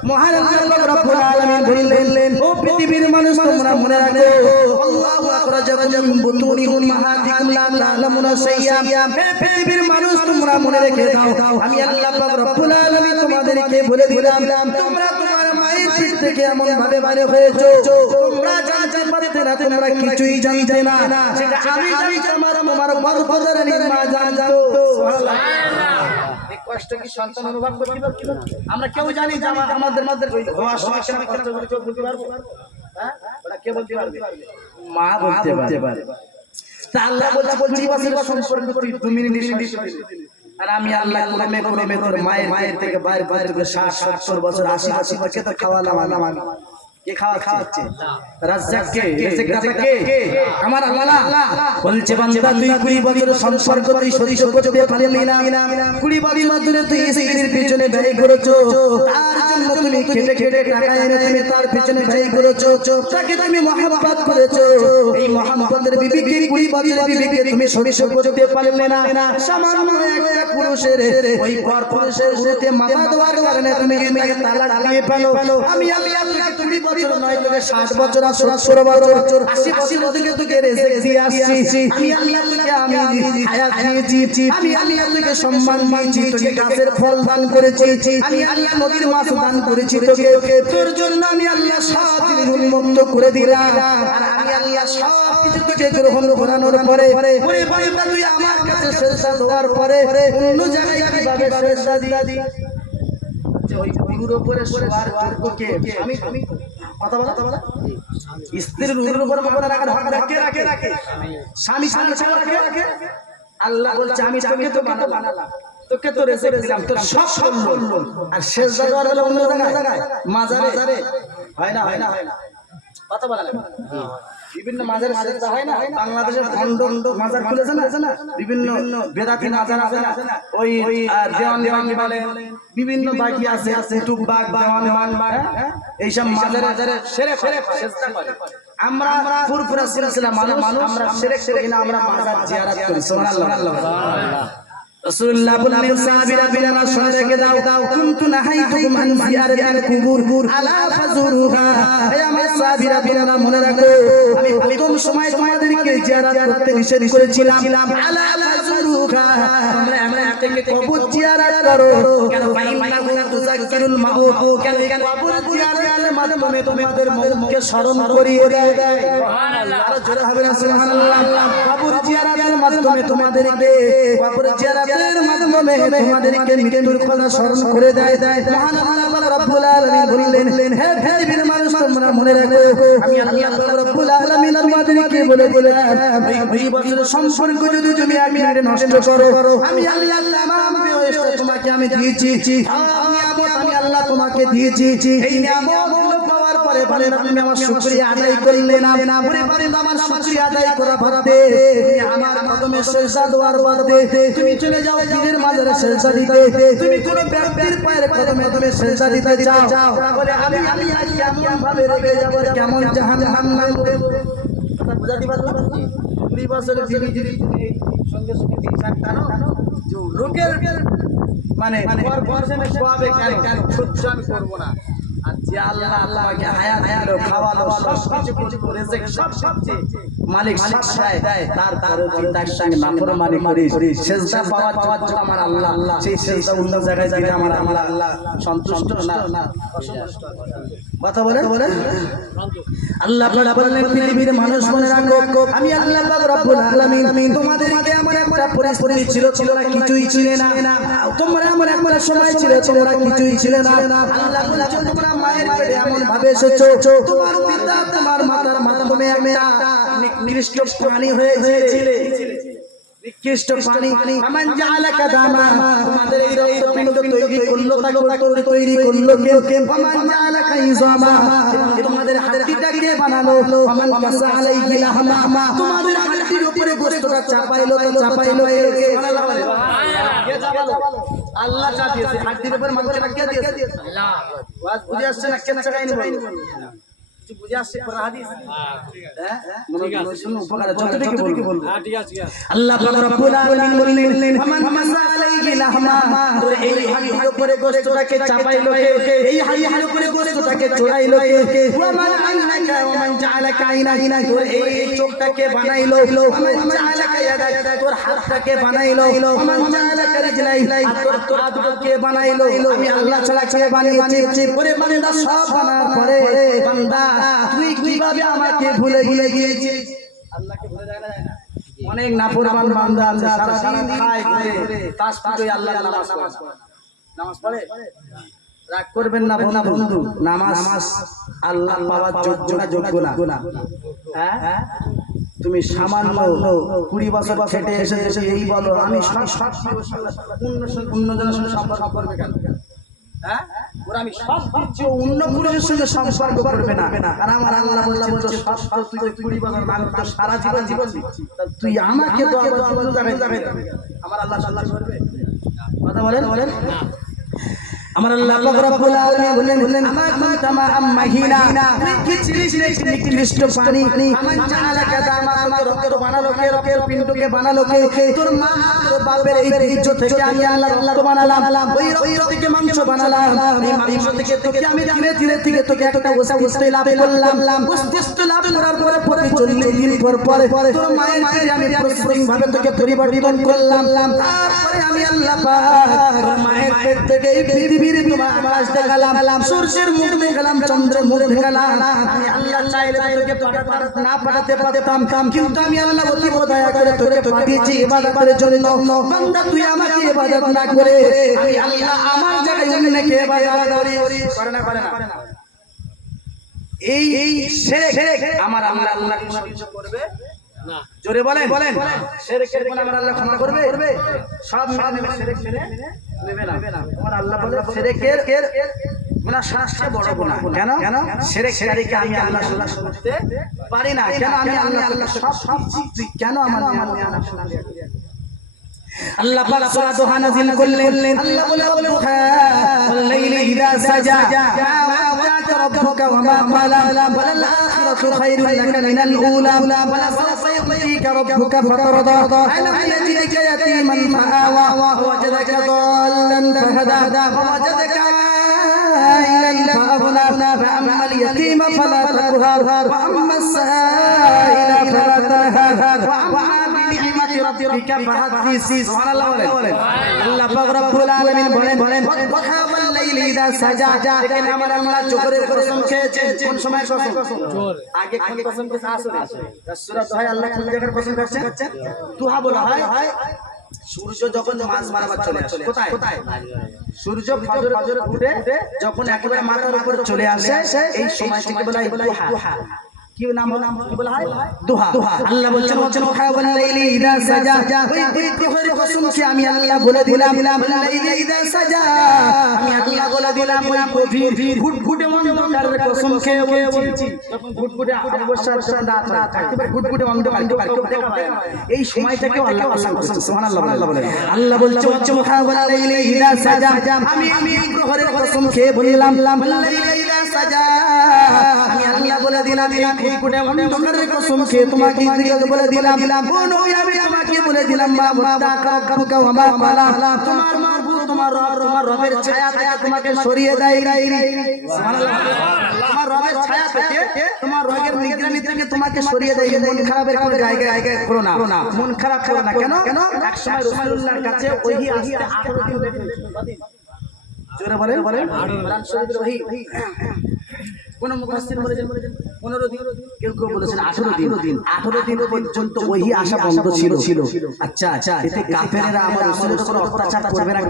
মহান আল্লাহ রাব্বুল আলামিন বললেন, ও পৃথিবীর মানুষ তোমরা মনে রাখো, আল্লাহু আখরাজাকুম মিন বুতুনি উম্মাহাতিকুম লা তা'লামুনা শাইয়্যা। হে পৃথিবীর মানুষ তোমরা মনে রেখে দাও, আমি আল্লাহ রাব্বুল আলামিন তোমাদেরকে বলে দিলাম, তোমরা তোমার মায়ের পেট থেকে এমন ভাবে বাইরে হয়েছো, তোমরা জানতে পারতে না, তোমরা কিছুই জানতে না, সেটা আমি জানি, তোমার গর্ভধারিণী মা জানতো। কষ্ট কি সন্তান অনুভব করতে পারছি? আমরা কেউ জানি যে আমাদের মধ্যে হওয়ার সময় কষ্ট করে কেউ বলতে পারবো? হ্যাঁ, ওরা কে বলতে পারবে? মা বলতে পারে। তা আল্লাহ বলছে 20 বছরের সম্পর্ক তুই 2 মিনিট আর আমি আল্লাহ ক্রমে তোর মায়ের থেকে বাইরে থেকে 60-70 বছর 80 বছর তো খাওয়ালাম আমি। কে খাওয়াচ্ছে? রাজ্জাক কে? রিজিক কে? আমার আল্লাহ বলছে বান্দা তুই 20 বছরের সম্পর্ক তুই সহ্য করতে পারলি না, 20 বছর ধরে তুই স্ত্রীর পিছনে ব্যয় করেছো, তার জন্য তুমি খেটে খেটে টাকা এনে তুমি তার পিছনে ব্যয় করেছো, তাকে তুমি মহব্বত করেছো, এই মহব্বতের বিবিকে 20 বছরের বিবিকে তুমি সরিষ করতে পারলে না। সামান্য একটা পুরুষের ওই পর পুরুষের উড়তে মাথা দেওয়ার কারণে তুমি তাকে তালাক দিয়ে ফেলো। আমি আল্লাহ 20 বছর নয় তোকে 60 বছর 70 বছর 80 বছর তোকে রেজেক দিয়ে আসছি। আমি আল্লাহ তোকে আমি হায়াত দিয়েছি, আমি আল্লাহ তোকে সম্মান দিয়েছি, তোকে গাছের ফল দান করেছি, আমি আল্লাহ নদীর মাছ দান করেছি তোকে। তোর জন্য আমি আল্লাহ সব জিনিস উন্মুক্ত করে দিলাম। আর আমি আল্লাহ সব কিছু তোকে গ্রহণ করানোর পরে ওরে বান্দা তুই আমার কাছে সেজদা দেওয়ার পরে অন্য জায়গায় কিভাবে সেজদা দিই? ওই উরুর উপরে শোয়ার যোগ্য কে? আমি কথা বলা স্ত্রীর উরুর উপরে মাথা রাখার হক রাখে স্বামী ছাড়া রাখে। আল্লাহ বলছে আমি তোকে তো বানালাম, তোকে তো রেজেক দিলাম, তোর সব বললো। আর সেজদা দেওয়ার হলো অন্য জায়গায় মাজারে হয় না কথা বলা লাগে। বিভিন্ন মাজার সেজদা হয় না, বাংলাদেশের খন্ড মাজার খুলেছে না, বিভিন্ন বেদাতি মাজার আছে না, ওই দেওয়ান বলে বিভিন্ন বাকি আছে টুকবাক দেওয়ান এইসব মাজারে শিরক সেজদা করে। আমরা ফুরফুরা সিলসিলা মানুষ, আমরা শিরক করি না, আমরা মাজার জিয়ারত করি। সুবহানাল্লাহ। রাসূলুল্লাহ বললেন সাহাবীরা বিরানা শুনে রেখে দাও, কুনতু নাহাইতুকুম আন জিয়ারাতিল কুবুর আলা ফাজুরুহা। হে আমার সাহাবীরা বিরানা মনে রাখো, আমি প্রথম সময় তোমাদেরকে জিয়ারত করতে নিষেধ করেছিলাম। আলা ফাজুরুহা, তোমরা এমন থেকে কবর জিয়ারত করো কেন? ফাইন্নাহু তুযাক্কিরুল মাউত, কেন কবর জিয়ারতের মাধ্যমে তোমাদের মৌতকে স্মরণ করিয়ে দেয়। সুবহানাল্লাহ। আর জোরে হবে না সুবহানাল্লাহ। কবর জিয়ারতের মাধ্যমে তোমাদেরকে কবর জিয়ারত মাধ্যমে তোমাদেরকে মৃত্যুর কথা স্মরণ করে দেয়। মহান আল্লাহ রাব্বুল আলামিন বললেন, হে পৃথিবীর মানুষ তোমরা মনে রাখো, আমি আল্লাহ রাব্বুল আলামিন তোমাদেরকে বলে দিলাম, এই 20 বছরের সম্পর্ক যদি তুমি আমি নষ্ট করো, আমি আল্লাহ তামাম বেহেশত তোমাকে আমি দিয়েছি, আমি আল্লাহ তোমাকে দিয়েছি। এই নিয়ামতগুলো পাওয়ার পরে তুমি আমার শুকরিয়া আদায় করলে না, পরে আমার শুকরিয়া আদায় করা বাদে আমার কদমে সেজদা দেওয়ার বাদে তুমি চলে যাও পীরের মাজারে সেজদা দিতে, তুমি কোন ব্যক্তির পায়ের কদমে তুমি সেজদা দিতে চাও, বলে আমি কেমন ভাবে রেগে যাব, কেমন জাহান্নাম দেব। কথা বুঝাতে পারলাম? 20 বছরের বিবি সঙ্গে দিন কানো লোকের মানে পরজনে খাওয়াবে কেন? সহ্য আমি করব না। আর যে আল্লাহকে হায়াত দিলো, খাওয়ালো, সব কিছু করে রেজেক সব মালিক শিক্ষায় দেয়, তারপরে তুই তার সঙ্গে নাফরমানি করিস, সেজদা পাওয়ার জন্য আমার আল্লাহ সেই সেজদা অন্য জায়গায় দিলে আমার আল্লাহ সন্তুষ্ট না অসন্তুষ্ট। কথা বলে আল্লাহ বললেন, পৃথিবীর মানুষ মনে রাখো, আমি আল্লাহ পাক রব্বুল আলামিন তোমাদেরকে এমন একটা পরিস্থিতি ছিল তোমরা কিছুই ছিলে না, তোমরা এমন একটা সময় ছিল তোমরা কিছুই ছিলে না। আল্লাহ বলছেন তোমরা মায়ের পেটে এমন ভাবে এসেছো, তোমার পিতা তোমার মাতার মাধ্যমে একটা নিকৃষ্ট প্রাণী হয়েছিলে, নিকৃষ্ট প্রাণী। আমান জাআলাকা দামা, তোমাদের এই রক্তপিণ্ড তৈরি করলো, তাকে তৈরি করলো কে? আমান জাআলাকা ইজামা, তোমাদের হাড়টিটাকে বানালো। আমান কাসা আলাইহি লাহমা, তোমাদের হাড়টির উপরে গোশতটা চাপাইলো কে? সুবহানাল্লাহ। কে চাপালো? আল্লাহ চাপিয়েছে হাড়টির উপরে, মাংসটা কে দিয়েছে? আল্লাহ। ওয়াজ বুঝে আসছে না? কে চাকাইনি বলো? কিছু বুঝে আসছে কোন হাদিস? হ্যাঁ মনে শুনুন, উপকার যতটুকু বলবো। হ্যাঁ ঠিক আছে। আল্লাহ পাক রব্বুল আলামিন বললেন, আমান কাসা আলাইহি লাহমা, এই হাড়ির উপরে গোশতটাকে চাপাইলো কে? এই হাড়ির উপরে গোশতটাকে চড়াইলো কে? ওয়া মান আননাকা ওয়া মান জাআলাকা আইনা, তোর এই চোখটাকে বানাইলো। ওয়া মান জাআলাকা ইয়াদা, তোর হাতটাকে বানাইলো। ওয়া মান জাআলাকা রিজলাই, তোর হাতটাকে বানাইলো। আমি আল্লাহ ছাড়া কে বানিয়েছি? পরে বান্দা সব বানার পরে বান্দা তুই কিভাবে আমাকে ভুলে গিয়েছিস? আল্লাহকে ভুলে যায় না? অনেক নাফরমান বান্দা আছে, সারা দিন খায় ঘুরে তাসবিহ আল্লাহ নামাজ পড়ে। রাগ করবেন না বন্ধু, নামাজ আল্লাহ পাওয়ার যোগ্য না। হ্যাঁ তুমি সামান্য 20 বছর খেটে এসে এই বলো আমি অন্য জনের সঙ্গে সম্পর্ক করবে কেন? হ্যাঁ ওরা আমি সব দিচ্ছি, অন্য পুরুষের সঙ্গে সম্পর্ক করবে না। আর আমার আল্লাহ বলছে সব তুই 20 বছর মানুষ তো সারা জীবন দিচ্ছি, তুই আমাকে তো অন্য জায়গায় আমার আল্লাহ করবে? কথা বলেন না। আমার আল্লাহ পাক রব্বুল আলামিন বলেন আমা কুনতা মা আম্মাহিনা কি ছিলিস নিকৃষ্ট পানি আমান জাআলাকা দামা তোকে রক্ত বানালো কে রক্তের পিণ্ডকে বানালো কে তোর মা তোর বাপের এই বীর্য থেকে আমি আল্লাহ রক্ত বানালাম ওই রক্ত থেকে মাংস বানালাম এই মাংস থেকে তোকে আমি ধীরে ধীরে থেকে তোকে একটা অস্তিত্ব লাভ করলাম অস্তিত্ব লাভ করার পরে 40 দিন পরে তোর মায়ের পেটে আমি প্রসেসিং ভাবে তোকে পরিবর্তন করলাম তারপরে আমি আল্লাহ পাক তোর মায়ের পেট থেকে এই পৃথিবীর তোমার আকাশ দেখালাম সূর্যের মুখ দেখালাম চন্দ্রের মুখ দেখালাম আমি আল্লাহ চাইলে তোকে না পাঠাতে পারতাম কিন্তু আমি আল্লাহ অতি দয়া করে তোকে পাঠিয়েছি ইবাদতের জন্য বান্দা তুই আমাকে ইবাদত না করে আমি আল্লাহ আমার জায়গায় অন্যকে ইবাদত করি করে না এই শিরক আমার আল্লাহ কিছু করবে না জোরে বলেন শিরকের গুনাহ আমার আল্লাহ ক্ষমা করবে সব মেনে নেবে শিরক ছেড়ে নেবে না আমার আল্লাহ বলে শিরকের গুনাহ সবচেয়ে বড় গুনাহ কেন শিরক শিরকে আমি আল্লাহ শুনতে পারি না কেন আমি আল্লাহ সব কেন আমার আল্লাহ শুনতে আল্লাহ পাক সূরা দোহা নাযিল করলেন আল্লাহ বলে ওয়াল-লাইলি ইযা সাজা মা ওয়া'আদা রাব্বুকা ওয়া মা ক্বালা ওয়াল আখিরাতু খায়রুন লাকা মিনাল উলা ওয়া সাওফা yu'tika rabbuka fatarda আলাম ইয়াজিদকা ইয়াতীমান ফাআওয়া ওয়া ওয়াজাদাকা দাল্লান ফাহাদা ওয়া ওয়াজাদাকা আইলান ফাআগনা ফাআম্মাল ইয়াতীমা ফালা তাকহার ওয়া আম্মাস সাইলা ফালা তানহার ওয়া আম্মা বিনি'মাতি রাব্বিকা ফাহাদিস সুবহানাল্লাহ বলেন আল্লাহ পাক রব্বুল আলামিন বলেন ওয়াল লাইলি ইযা সাজা এখানে আমার আল্লাহ জোহরের কসম খেয়েছেন কোন সময় কসম জোহর আগে কোন কসম খেয়েছে আসরে সূরা দোহায় আল্লাহ কোন জায়গার কসম খাচ্ছেন দুহা বলা হয় সূর্য যখন মাঝ বরাবর চলে আসে কোথায় সূর্য ফজর উঠে যখন একেবারে মাথার উপর চলে আসে এই সময়টিকে বলা হয় দুহা কি নাম কি বলা হয় দুহা আল্লাহ বলছেন ওয়াল লাইলি ইযা সাজা ওই দুহার কসম কি আমি আল্লাহ বলে দিলাম লাইলি ইযা সাজা আমি আল্লাহ বলে দিলাম ওই গভীর ঘুটঘুটে অন্ধকারের কসম খেয়ে বলছি যখন ঘুটঘুটে অবশ্যই রাত একেবারে ঘুটঘুটে অন্ধকার কেউ দেখা পায় না এই সময়টাকে আল্লাহ কসম সুবহানাল্লাহ বলে আল্লাহ বলছেন ওয়াল লাইলি ইযা সাজা আমি দুহারের কসম খেয়ে বললাম লাইলি ইযা সাজা আমি আল্লাহ বলে দিলাম ঘুটঘুটে অন্ধকারের কসম খেয়ে তোমাকে বলে দিলাম ও নবী আমি তোমাকে বলে দিলাম মা রাব্বুকা ওয়া মা ক্বালা তোমার মাবুদ তোমার রবের ছায়া থেকে তোমাকে সরিয়ে দেয় সুবহানাল্লাহ তোমার রবের ছায়া থেকে তোমার রবের নিগরানি থেকে তোমাকে সরিয়ে দেয় মন খারাপের কোনো জায়গায় করো না মন খারাপ করো না কেন এক সময় রাসূলুল্লাহর কাছে ওহী আসতে 18 দিন লেগে জোরে বলেন কোরআন শরীফের ওহী কোন মুফাসসির বলেছেন 15 দিন কেউ বলেছেন 18 দিন পর্যন্ত ওহী আসা বন্ধ ছিল আচ্ছা এতে কাফেররা আমার রাসূলের উপর অত্যাচার করবে না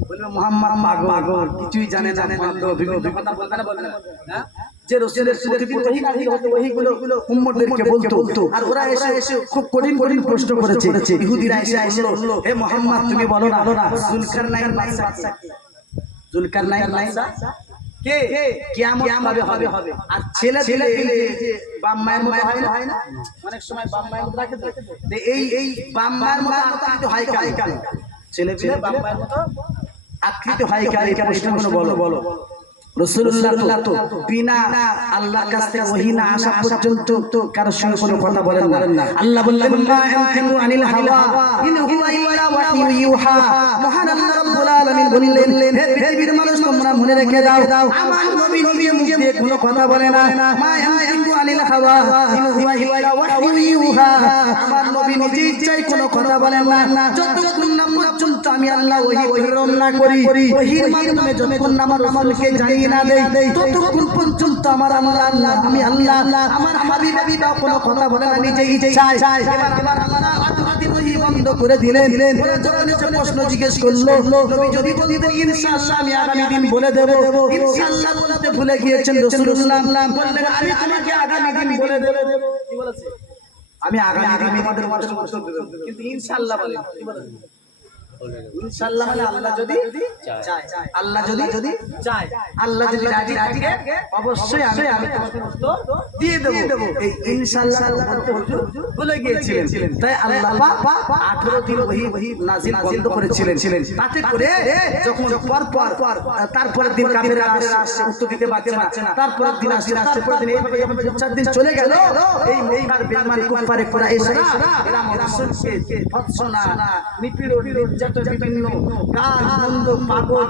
বলবে মুহাম্মদ পাগল কিছুই জানে না অভিজ্ঞতা বলবে না হ্যাঁ যে রাসূলের প্রতিদিন ওহী নাযিল হতো ওহীগুলো উম্মতদেরকে বলতো আর ওরা এসে খুব কঠিন প্রশ্ন করেছে ইহুদিরা এসে বলল হে মুহাম্মদ তুমি বলো না জুলকারনাইন বাদশা কে কিয়ামত কবে হবে আর ছেলে যে বাপ মায়ের মতো হয় না অনেক সময় বাপ মায়ের মতো রাখে তো এই বাপ মায়ের মতো আকৃতি হয় কাল ছেলে বাপ মায়ের মতো আকৃতি হয় কাল এই প্রশ্নগুলো বলো রাসূলুল্লাহ তো বিনা আল্লাহর কাছ থেকে ওহী না আসা পর্যন্ত কারোর সঙ্গে কোনো কথা বলেন না আল্লাহ বললেন মা আনতিমু আনিল হাওয়া ইন হুয়া ইল্লা ওয়াহয়ু ইউহা মহান আল্লাহ রাব্বুল আলামিন বললেন হে পৃথিবীর মানুষ তোমরা মনে রেখে দাও আমার নবী মুখ দিয়ে কোনো কথা বলে না মা আনতিমু আনিল হাওয়া ইন হুয়া ইল্লা ওয়াহয়ু ইউহা আমার নবী নিজে ইচ্ছায় কোনো কথা বলেন না যতক্ষণ না পর্যন্ত আমি আল্লাহ ওহী প্রেরণ না করি ওহীর মাধ্যমে যতক্ষণ আমার রাসূলকে জানিয়ে না দেই ততক্ষণ পর্যন্ত আমার আল্লাহ আমি আল্লাহ আমার হাবিব কোনো কথা বলে না নিজে ইচ্ছায় এবার আল্লাহ আদি ওহী বন্ধ করে দিলেন যখন প্রশ্ন জিজ্ঞেস করলো নবী যদি বলতেন ইনশাআল্লাহ আমি আগামী দিন বলে দেব ইনশাআল্লাহ বলতে ভুলে গিয়েছেন রাসূলুল্লাহ বললেন আমি তোমাকে আগামী দিন বলে দেব কি বলেছে আমি আগামী দিন তোমাদের মাঝে উত্তর দেব কিন্তু ইনশাআল্লাহ বলে কি বলেছে ইনশাআল্লাহ মানে আল্লাহ যদি চায়, আল্লাহ যদি চায়, আল্লাহ যদি রাজি থাকে অবশ্যই আমি তোমাকে উত্তর দিয়ে দেব। এই ইনশাআল্লাহ বলে গিয়েছিলেন। তাই আল্লাহ পাক 18 দিন ওহী নাজিল বন্ধ করেছিলেন। তাতে করে যখন পর তারপরের দিন কাফেররা আসছে উত্তর দিতে পারছে না, তারপরের দিন আসছে, তারপরের দিন এইভাবে 4 দিন চলে গেল। এই মক্কার বেঈমান কুফারে কুরাইশরা এরা রাসূলকে ভৎসনা, নিপীড়ন, নির্যাতন, বিভিন্ন গাল মন্দ, পাগল,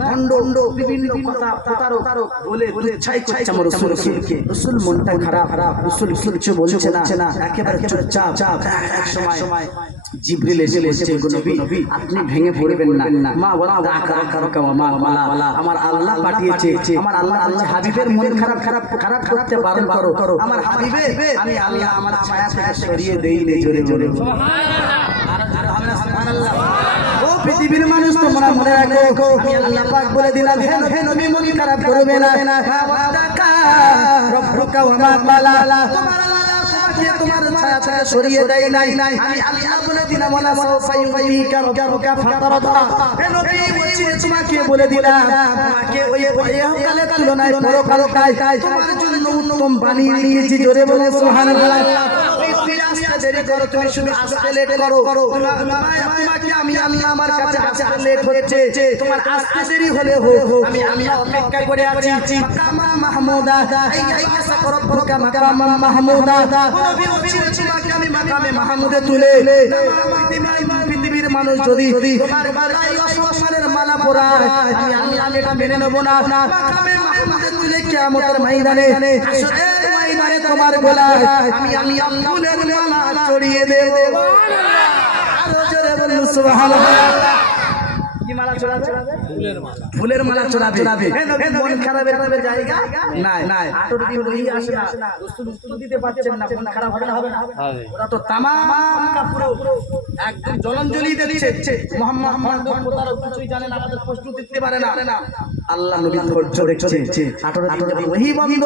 ভণ্ড, বিভিন্ন কথা প্রতারক বলে ছাই করছে আমার রাসূলকে। রাসূল মনটা খারাপ, রাসূল কিছু বলছে না, একেবারে চুপচাপ। এক সময় জিবরিল এসে বলছে, গো নবী আপনি ভেঙে পড়বেন না, মা ওয়ালা আকারাকা ওয়া মা ওয়ালা, আমার আল্লাহ পাঠিয়েছে, আমার আল্লাহ হাবিবের মন খারাপ করতে বারণ করো। আমার হাবিবে আমি আল্লাহ আমার ছায়া থেকে সরিয়ে দেইনি। জোরে সুবহানাল্লাহ। ও পৃথিবীর মানুষ তোমরা মনে রাখো, আমি আল্লাহ পাক বলে দিলাম, হে নবী মন খারাপ করবে না, ওয়াদাকা রব্বুকা ওয়া মা ওয়ালা, তোমার ছায়া থেকে সরিয়ে দেয় নাই। আমি আল্লাহ বলে দিলাম, ওয়ালা সাউফা ইউতিকা রাব্বুকা ফাতারদা। হে নবী বলছি তোমাকে বলে দিলাম, তোমাকে ওই ইহকালের তুলনায় পরকালটায় তোমার জন্য উত্তম বানিয়ে দিয়েছি। জোরে বলো সুবহানাল্লাহ। দেরি করো, তুমি শুধু আসতে লেট করো, তোমাকে আমি আমার কাছে আসতে লেট হচ্ছে, তোমার আসতে দেরি হলে আমি অপেক্ষা করে আছি। মাকামা মাহমুদা, আইয়াসা রব্বুকা মাকামা মাহমুদা, নবী বলছি তোমাকে আমি মাকামে মাহমুদে তুলে পৃথিবীর মানুষ যদি তোমার গলায় অসম্মানের মালা পরায়, আমি এটা মেনে নেব না। মাকামে মাহমুদে তুলে কিয়ামতের ময়দানে, হাসরের ময়দানে তোমার গলায় আমি ফুলের মালা চড়িয়ে দেব। আরো জোরে বলুন সুবহানাল্লাহ। কি মালা চড়াবে? ফুলের মালা চড়াবে। মন খারাপের জায়গা নাই। 18 দিন ওই আসে না, রাসূল উত্তর দিতে পারছেন না, মন খারাপ হবে না? ওরা তো তামাম পুরো একদম জলাঞ্জলি দিচ্ছে। মুহাম্মদ প্রতারক, কিছুই জানে না, আমাদের প্রশ্ন দিতে পারে না। আল্লাহ নবী ধৈর্য রেখেছে। 18 দিন ওহী বন্ধ,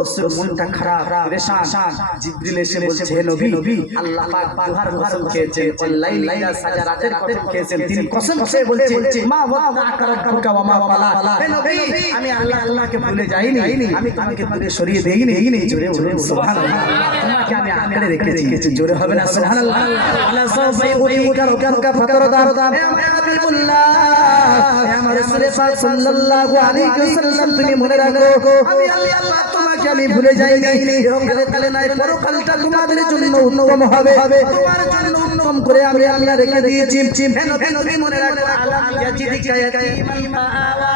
রাসূল মনটা খারাপ, পেরেশান। জিবরিল এসে বলছে, হে নবী আল্লাহ পাক দুহার কসম খেয়েছেন, লাইলা সাজা রাতের কসম খেয়েছেন। তিনি কসম খেয়ে বলছে, মা ওয়াদা আকারাকা ওয়া মা ওয়ালা। হে নবী আমি আল্লাহকে ভুলে যাইনি, আমি তোমাকে দূরে সরিয়ে দেইনি। জোরে বলুন সুবহানাল্লাহ। তোমাকে আমি আঁকড়ে রেখেছি। জোরে হবে না সুবহানাল্লাহ। আল্লাহ সাউফা ইউতিকা রাব্বুকা ফাতারদা। হে হাবিবুল্লাহ, হে আমার রাসূল পাক সাল্লাল্লাহু আলাইহি ওয়াসাল্লাম, তুমি মনে রাখো, আমি আল্লাহ তোমাকে আমি ভুলে যাইনি। কালে নাই, পরকালটা তোমাদের জন্য উত্তম হবে, তোমার জন্য উত্তম করে আমি আল্লাহ রেখে দিয়েছি। হে নবী মনে রাখো, আলাম ইয়াজিদিকা ইয়াতীমান ফাআওয়া।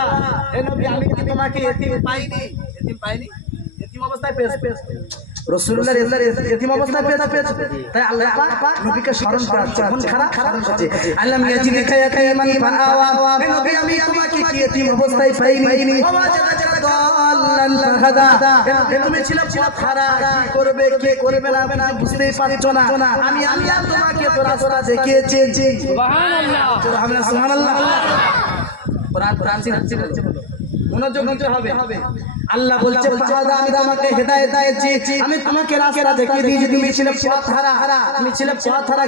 হে নবী আমি কি তোমাকে এতিম পাইনি? এতিম অবস্থায় পেয়েছি। রাসূলুল্লাহ এতিম অবস্থায় পেয়েছে। তাই আল্লাহ পাক নবীকে স্মরণ করাচ্ছে, মন খারাপ হচ্ছে। আলাম ইয়াজিদিকা ইয়াতীমান ফাআওয়া। হে নবী আমি তোমাকে কি এতিম অবস্থায় পাইনি? তুমি ছিলে পথহারা, কি করবে কে করবে না বুঝতেই পারছো না। আমি আল্লাহ তোমাকে তো রাস্তা দেখিয়েছি। সুবহানাল্লাহ, সুবহানাল্লাহ। কোরআন শিখছে, মনোযোগ দিতে হবে। আল্লাহ বলছে, আমি তোমাকে হেদায়েত দিয়েছি, আমি তোমাকে রাস্তা দেখিয়ে দিয়েছি। তুমি ছিলে পথহারা,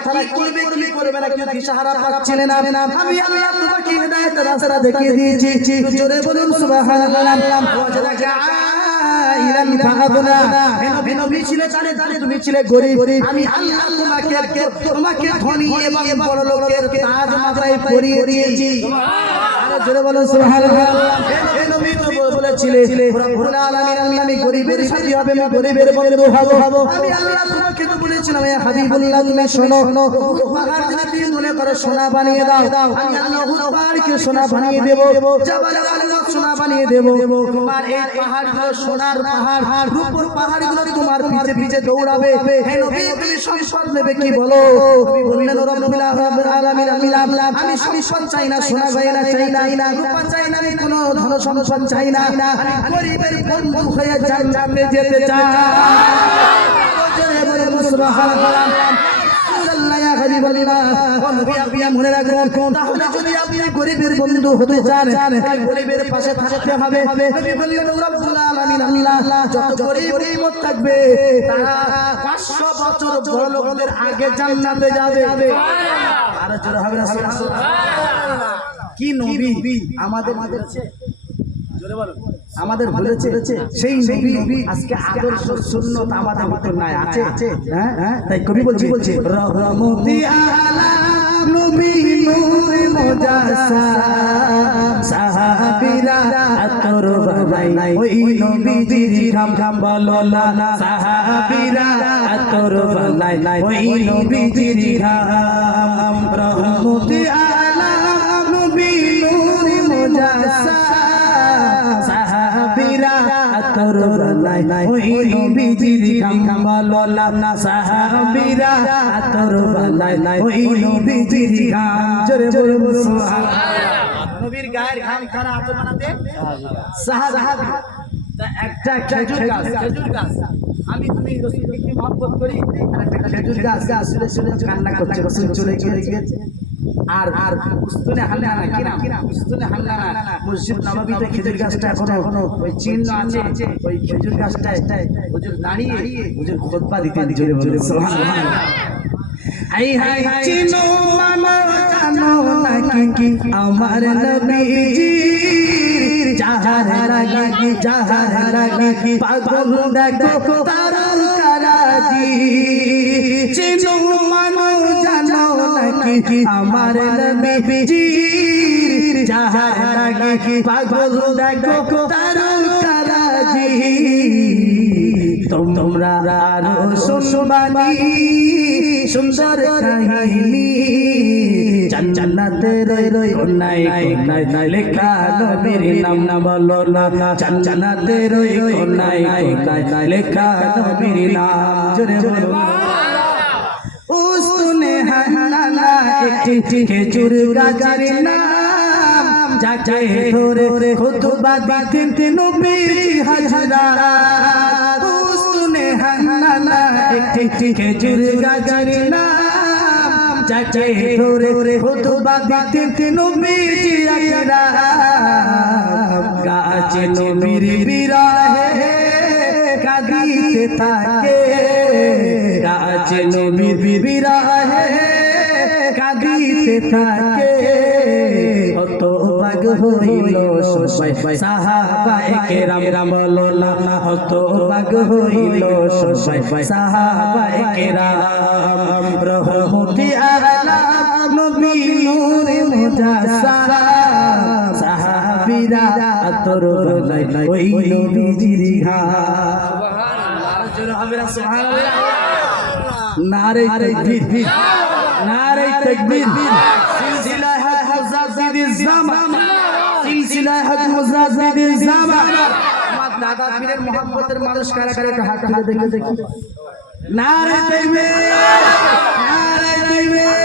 কি করবে না, কি দিশাহারা পাচ্ছিলে না। আমি আল্লাহ তোমাকে হেদায়েতের রাস্তা দেখিয়ে দিয়েছি। জোরে বলুন সুবহানাল্লাহ। নবী ছিলে জানে, তুমি ছিলে গরীব, আমি আল্লাহ তোমাকে ধনী এবং বড় লোকের তাজ মাথায় পরিয়ে দিয়েছি। জোরে বলুন সুবহানাল্লাহ। হে নবী তো বলেছিলে, রব্বুল আলামিন আমি গরীবের সাথী হবে, আমি গরীবের বন্ধু হব। আমি আল্লাহ তোমাকে তো বলেছিলাম, হে হাবিবুল্লাহ তুমি শোনো, পাহাড় যদি মনে করে সোনা বানিয়ে দাও, আমি আল্লাহ পাহাড়কে সোনা বানিয়ে দেব, জাবাল আল্লাহ সোনা বানিয়ে দেব। তোমার এই পাহাড়গুলো সোনার পাহাড়, রূপোর পাহাড়গুলো তোমার পিছে পিছে দৌড়াবে। হে নবী তুমি সম্পদ নেবে কি বলো? তুমি বললেন, রব্বুল আলামিন আমি সম্পদ চাই না, সোনা গয়না চাই না, রূপা চাই না, আমি কোনো ধন সম্পদ চাই না, আমি গরীবের বন্ধু হয়ে জান্নাতে যেতে চাই। জোরে বলুন সুবহানাল্লাহ। হাবিবাল্লাহ ও নবী আপনি মনে রাখুন তাহলে যদি আপনি গরিবের বন্ধু হতে চান গরিবের পাশে থাকতে হবে নবী বললেন রব্বুল আলামিন আল্লাহ যত গরিব উম্মত থাকবে তারা 500 বছর বড় লোকদের আগে জান্নাতে যাবে আর জোরে হবে না সুবহানাল্লাহ কি নবী আমাদের জোরে বলো আমাদের বলেছে সেই নবী আজকে আদর্শ সুন্নাত আমাদের ভিতর নাই আছে হ্যাঁ তাই কবি বলছে রহমতি আলাম নবী নূর মুজাসসাম সাহাবীরা আতর বানাই ওই নবীজির ঘাম বলো না সাহাবীরা আতর বানাই ওই নবীজির ঘাম রহমতি আলাম নবী নূর মুজাসসাম সাহাবীরা আতর বানাই ওই নবীজির ঘাম বলো না সাহাবীরা আতর বানাই ওই নবীজির ঘাম জোরে বলো সুবহানাল্লাহ নবীর গায়ের ঘাম কারা আতর বানাতে সাহাবী তা একটা খেজুর গাছ আমি তুমি রাসূলকে মহব্বত করি আর একটা খেজুর গাছ শুনে কান্না করছে রাসূল চলে গিয়েছে আর উস্তুনে হাল্লানা কিনা উস্তুনে হাল্লানা মসজিদ নববীতে খেজুর গাছটা এখনো ওই চিহ্ন আছে ওই খেজুর গাছটায় হুজুর দাঁড়িয়ে হুজুর খুতবা দিতেন জোরে বলে সুবহানাল্লাহ হাই হাই চিনো মানো জানো নাকি আমার নবীজি জাহার লাগি পাগল দেখো তার কারাজি চিনো মানো জানো নাকি আমার নবীজি জাহার লাগি পাগল দেখো তার কারাজি তোমরা আরো শুনবানি সুন্দর কাহিনী জান্নাতের কোনায় লেখা নবীর নাম বলো না জান্নাতের কোনায় লেখা নবীর নাম জোরে বলো উস্তুনে হালালা একটি খেজুর গাছের নাম যাকে ধরে খুতবা দিতেন নবীর হাজরাত উস্তুনে হালালা একটি খেজুর গাছের নাম যাকে ধরে খুতবা দিতেন নবীর হাজরাত গাছ নবীর বিরহে কাঁদিতে থাকে গাছ নবীর বিরহে কাঁদিতে থাকে কত ভাগ হইল সবাই সাহাবায়ে কেরাম বলো না কত ভাগ হইল সবাই সাহাবায়ে কেরাম রহমতি আলাম নবী নূর মুজাসসাম সাহাবীরা আতর বানাই ওই নবীজির ঘাম সুবহানাল্লাহ জোরে হবে না সুবহানাল্লাহ নারে তাকবীর নারে তাকবীর সিলসিলা হক মুজাদ্দিদিজ জামান সিলসিলা হক মুজাদ্দিদিজ জামান আমার দাদা পীরের মোহাম্মতের মানুষ কারা কারা একটা হাত তুলে দেখি নারে তাকবীর নারে তাকবীর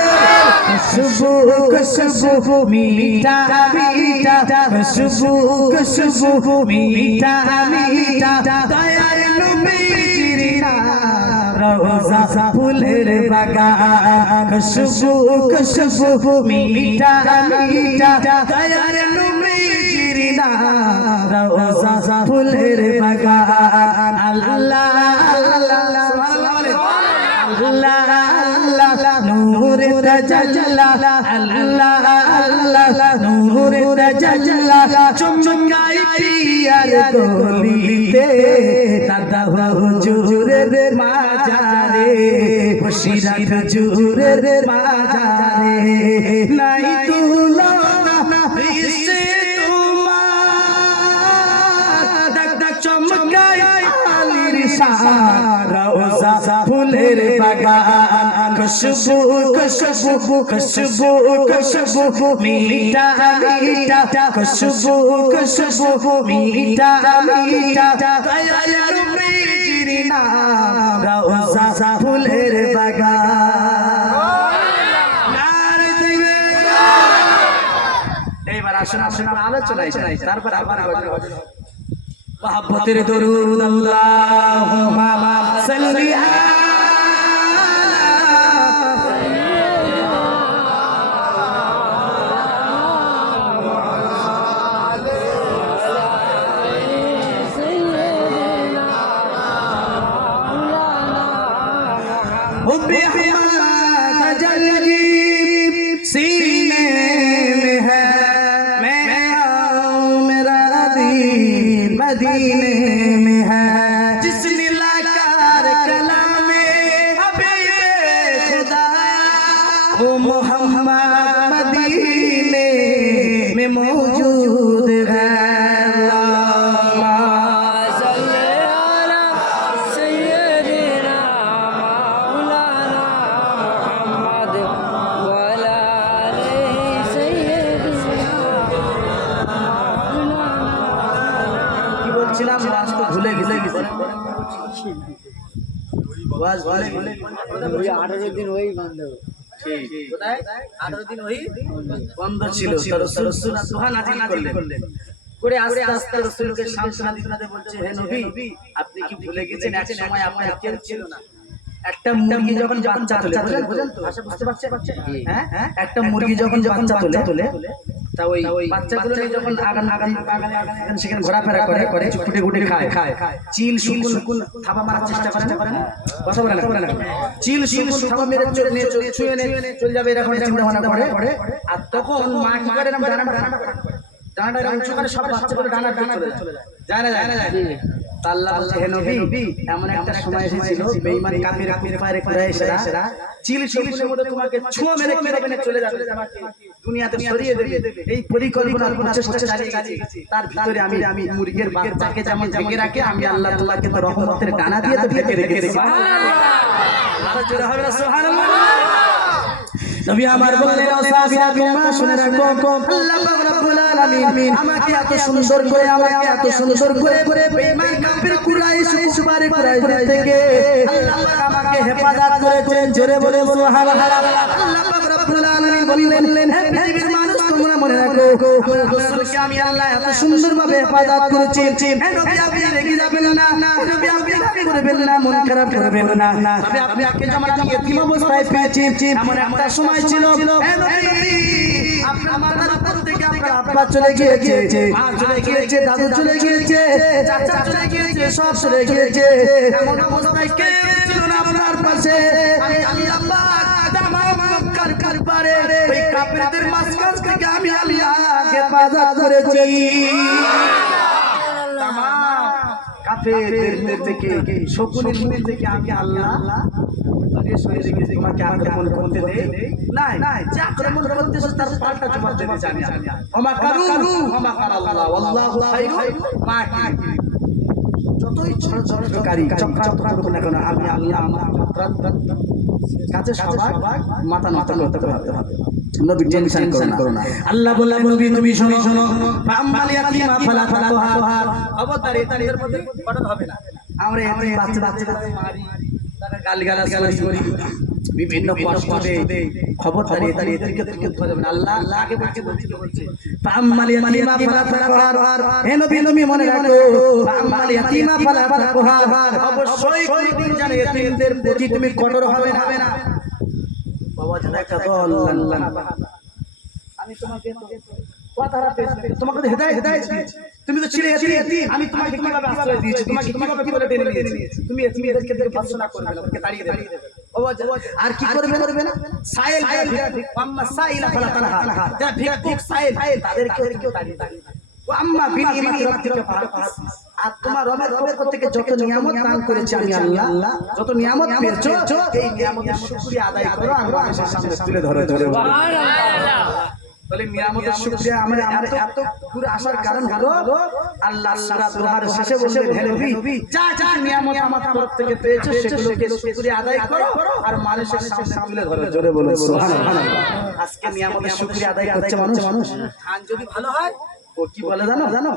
খুশবু মিঠা মিঠা খুশবু মিঠা মিঠা দয়ার নবীজির রওজা ফুলের বাগান খুশবু মিঠা মিঠা দয়ার নবীজির রওজা ফুলের বাগান আল্লাহ আল্লাহ আল্লাহ আল্লাহ নূর তাজাল্লা আল্লাহ আল্লাহ নূর তাজাল্লা চমকাই পিয়ার গলিতে দাদা হুজুরের মাজারে বসিরাত হুজুরের মাজারে নাই তুলনা বিশ্বে তোমার দাগ দাগ চমকাই আলীর শান রওজা ফুলের বাগান খুশবু মিঠা মিঠা খুশবু মিঠা মিঠা দয়ার নবীজির নাম রওজা ফুলের বাগান নারে তাকবীর এইবার আসুন আলোচনায় তারপর আবার মহব্বতের দরুদ আল্লাহুম্মা সাল্লি আলা मदीने में है जिसने लाकर कलामे हबीबे खुदा वो मोहम्मद मदीने में मौजूद है भूले गिले ওই 18 দিন ওই বন্ধ কোথায় 18 দিন ওই বন্ধ ছিল রাসূল সুবহান নাযিল করলেন করে আস্তে আস্তে রাসূলকে সান্ত্বনা দিতে বলছে হে নবী আপনি কি ভুলে গেছেন এক সময় আপনার কেউ ছিল না একটা মুরগি যখন বাচ্চা তোলে বুঝেন তো আশা বুঝতে পারছেন হ্যাঁ একটা মুরগি যখন বাচ্চা তোলে তা ওই বাচ্চাগুলো যখন আগান সেখানে ঘোরাফেরা করে ফুটে ফুটে খায় চিল শুকুন থাবা মারার চেষ্টা করে না কথা বলে না চিল শুকুন থাবা মেরে ছুঁয়ে চলে যাবে এরকম চিন্তা ভাবনা করে আর তখন মা কি করে না ডানা উঁচু করে সব বাচ্চাগুলো ডানা চলে যায় না আল্লাহ বলছে হে নবী এমন একটা সময় এসেছিল বেঈমান কাফির কুফারে কুরাইশরা চিল শুকুনের মধ্যে তোমাকে ছোঁয়া মেরে কিভাবে চলে যাবে তোমাকে দুনিয়াতে সরিয়ে দেবে এই পরিকল্পনার প্রচেষ্টা চালিয়ে গেছি তার ভিতরে আমি মুরগির বাচ্চাকে যেমন ঢেকে রাখে আমি আল্লাহ তাআলাকে তো রহমতের ডানা দিয়ে তো ঢেকে রেখেছি সুবহানাল্লাহ আর জোরে হবে না সুবহানাল্লাহ নবী আমার বললেন ও সাহাবীরা তোমরা শুনে রাখো আল্লাহ পাক রব্বুল আলামিন আমাকে এত সুন্দর করে বেঈমান কাফির কুরাইশ কুফারে কুরাইশ থেকে আল্লাহ পাক আমাকে হেফাজত করেছেন জোরে বলে সুবহানাল্লাহ আল্লাহ পাক রব্বুল আলামিন বললেন হে পৃথিবীর মানুষ তোমরা মনে রাখো আমার রাসূলকে আমি আল্লাহ এত সুন্দরভাবে হেফাজত করেছি হে নবী আপনি রেগে যাবেন না নবী আপনি রাগ করবেন না মন খারাপ করবেন না তবে আপনাকে যখন আমি এতিম অবস্থায় পেয়েছি এমন একটা সময় ছিল হে নবী আপনার মাথার উপর থেকে আপনার আব্বা চলে গিয়েছে মা চলে গিয়েছে দাদু চলে গিয়েছে চাচা চলে গিয়েছে সব চলে গিয়েছে এমন অবস্থায় কে ছিল না আপনার পাশে আমি আল্লাহ পাক তামাম মক্কার কারবারে ওই কাফেরদের মাঝখান থেকে আমি আল্লাহ হেফাজত করেছি তামাম কাফেরদের থেকে শকুনের থেকে আমি আল্লাহ তোমাকে আক্রমণ করতে দেই নাই যে আক্রমণ করতেছে তার পাল্টা জবাব দিতে জানি ওমা কারু ওমা কারাল্লাহ আল্লাহু খায়রু মাকিরিন যতই ষড়যন্ত্রকারী চক্রান্ত করুক না কেন আমি আল্লাহ কাছে সবার মাথা করতে হবে নবী টেনশন করো না আল্লাহ বললেন নবী তুমি শোনো ফাম্মাল ইয়াতিমা ফালা তাকহার অবতার এদের মধ্যে পড়া হবে না আমরা এই বাচ্চাদের মারি তারা গালিগালাজ করি বিভিন্ন কষ্ট দেই খবর দাঁড়িয়ে এদেরকে ধরে যাবেন আল্লাহ আগে বলছে ফাম্মাল ইয়াতিমা ফালা তাকহার হে নবী মনে রাখো ফাম্মাল ইয়াতিমা ফালা তাকহার অবশ্যই কোনদিন জানে এতিমদের প্রতি তুমি কঠোর হবে না বাবা জানা একটা দল আল্লাহ আমি তোমাকে কথারা তোমাকে হেদায়েত দিয়েছি তুমি তো ছিলে এতিম আমি তোমাকে কিভাবে আশ্রয় দিয়েছি তোমাকে কিভাবে টেনে নিয়েছি তুমি এতিমদেরকে ভর্ৎসনা করবে না ওকে তাড়িয়ে দেবে বাবা আর কি করবে না সাইল আম্মা সাইলা ফালা তানহা যা ভিক্ষুক সাইল তাদেরকে তাড়িয়ে দেবে আম্মা বিনিয়ামিন রাব্বিকা ফাহাদিস আর তোমার রবের পক্ষ থেকে যত নিয়ামত দান করেছি আমি আল্লাহ যত নিয়ামত পেয়েছো এই নিয়ামতের শুকরিয়া আদায় করো আর মানুষের সামনে তুলে ধরো সুবহানাল্লাহ বলে নিয়ামতের শুকরিয়া আমরা এত দূর আসার কারণ হলো আল্লাহ সূরা দুহার শেষে বললেন হে নবী যা নিয়ামত আমার তরফ থেকে পেয়েছো সেগুলোকে শুকরিয়া আদায় করো আর মানুষের সামনে তুলে ধরো জোরে বলো সুবহানাল্লাহ আজকে নিয়ামতের শুকরিয়া আদায় করছে মানুষ ধান যদি ভালো হয় ও কি বলে জানো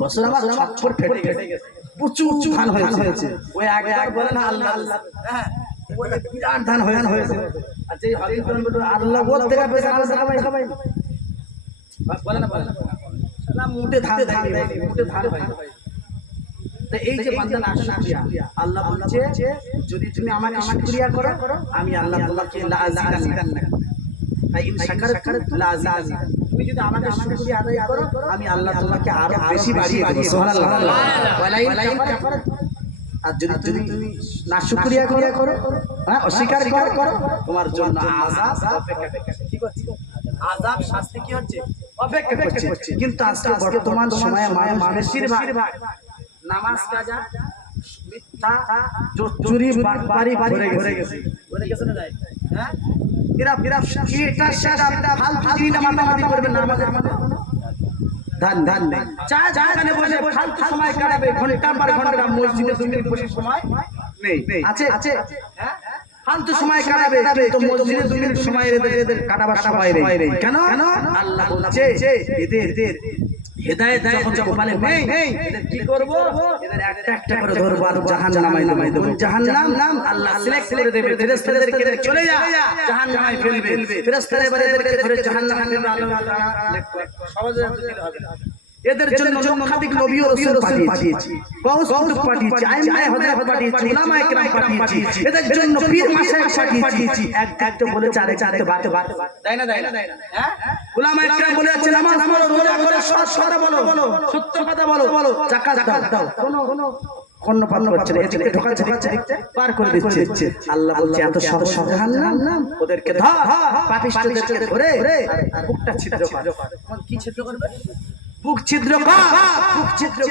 বছর আমার ছটফট ফেটে গেছে প্রচুর ধান হয়েছে ওই একবার বলে না আল্লাহ হ্যাঁ ওই বিরাট ধান হয়েছে আর যেই হরিণ বলে আল্লাহ বলতে গেছে খাবাই বলে না না মুটে ধান হয় তো এই যে বান্দা না শুকরিয়া আল্লাহ বলছে যদি তুমি আমাকে শুকরিয়া করো আমি আল্লাহ তোমাকে লা আযিদান্না ফাইন শাকারতুম লা আযিদান্না তুমি যদি আমাকে শুকরিয়া আদায় করো আমি আল্লাহ তোমাকে আরো বেশি বাড়িয়ে দেব সুবহানাল্লাহ ওয়ালাইন কাফার আর যদি তুমি না শুকরিয়া করো হ্যাঁ অস্বীকার করো তোমার জন্য আযাব অপেক্ষা কি করছে আযাব শাস্তি কি হচ্ছে অপেক্ষা করছে। কিন্তু আজকে বর্তমান সময়ে মানুষ বেশিরভাগ নামাজ কাজা মিথ্যা চুরি বাড়ি ভরে গেছে না যায়। হ্যাঁ এরা এটা সেটা ফালতু জিনিস মাতামাতি করবে নামাজের মধ্যে ধান নেই। চা এখানে বসে ফালতু সময় কাটাবে ঘন্টা পর ঘন্টা মসজিদে তুমি বসে সময় নেই আছে হ্যাঁ ফালতু সময় কাটাবে তো মসজিদে 2 মিনিট সময় এদের কাটাবার সময় নেই। কেন আল্লাহ বলছে এদের হেদায়েত যখন কপালে নেই এদের কি করব এদের একটা করে ধরব আর জাহান্নামে নামাই দেব। জাহান্নাম আল্লাহ সিলেক্ট করে দেবে ফেরেশতাদেরকে চলে যা জাহান্নামে ফেলবে। ফেরেশতারা এবারে এদেরকে ধরে জাহান্নামে ফেলবে। আল্লাহ তাআলা সহজে দিতে হবে না। এদের জন্য লক্ষাধিক নবী ও রাসূল পাঠিয়েছি, কওস কুতুব পাঠিয়েছি, আইমায়ে হযরত পাঠিয়েছি, উলামায়ে কেরাম পাঠিয়েছি। এদের জন্য পীর মাশায়েখ পাঠিয়েছি। একটা বলেছে আরেকটা বাতে তাই না হ্যাঁ উলামায়ে কেরাম বলেছে নামাজ পড়ো, রোজা করো, সৎ কথা বলো, সত্য কথা বলো, যাকাত দাও। কোন পাপ করছে না, এদিকে ঢোকাচ্ছে পার করে দিচ্ছে। আল্লাহ বলছে এত সহজ জাহান্নাম ওদেরকে ধর, পাপিষ্ঠদেরকে ধরে বুকটা ছিদ্র কর। কি ছিদ্র করবে? বুক ছিদ্র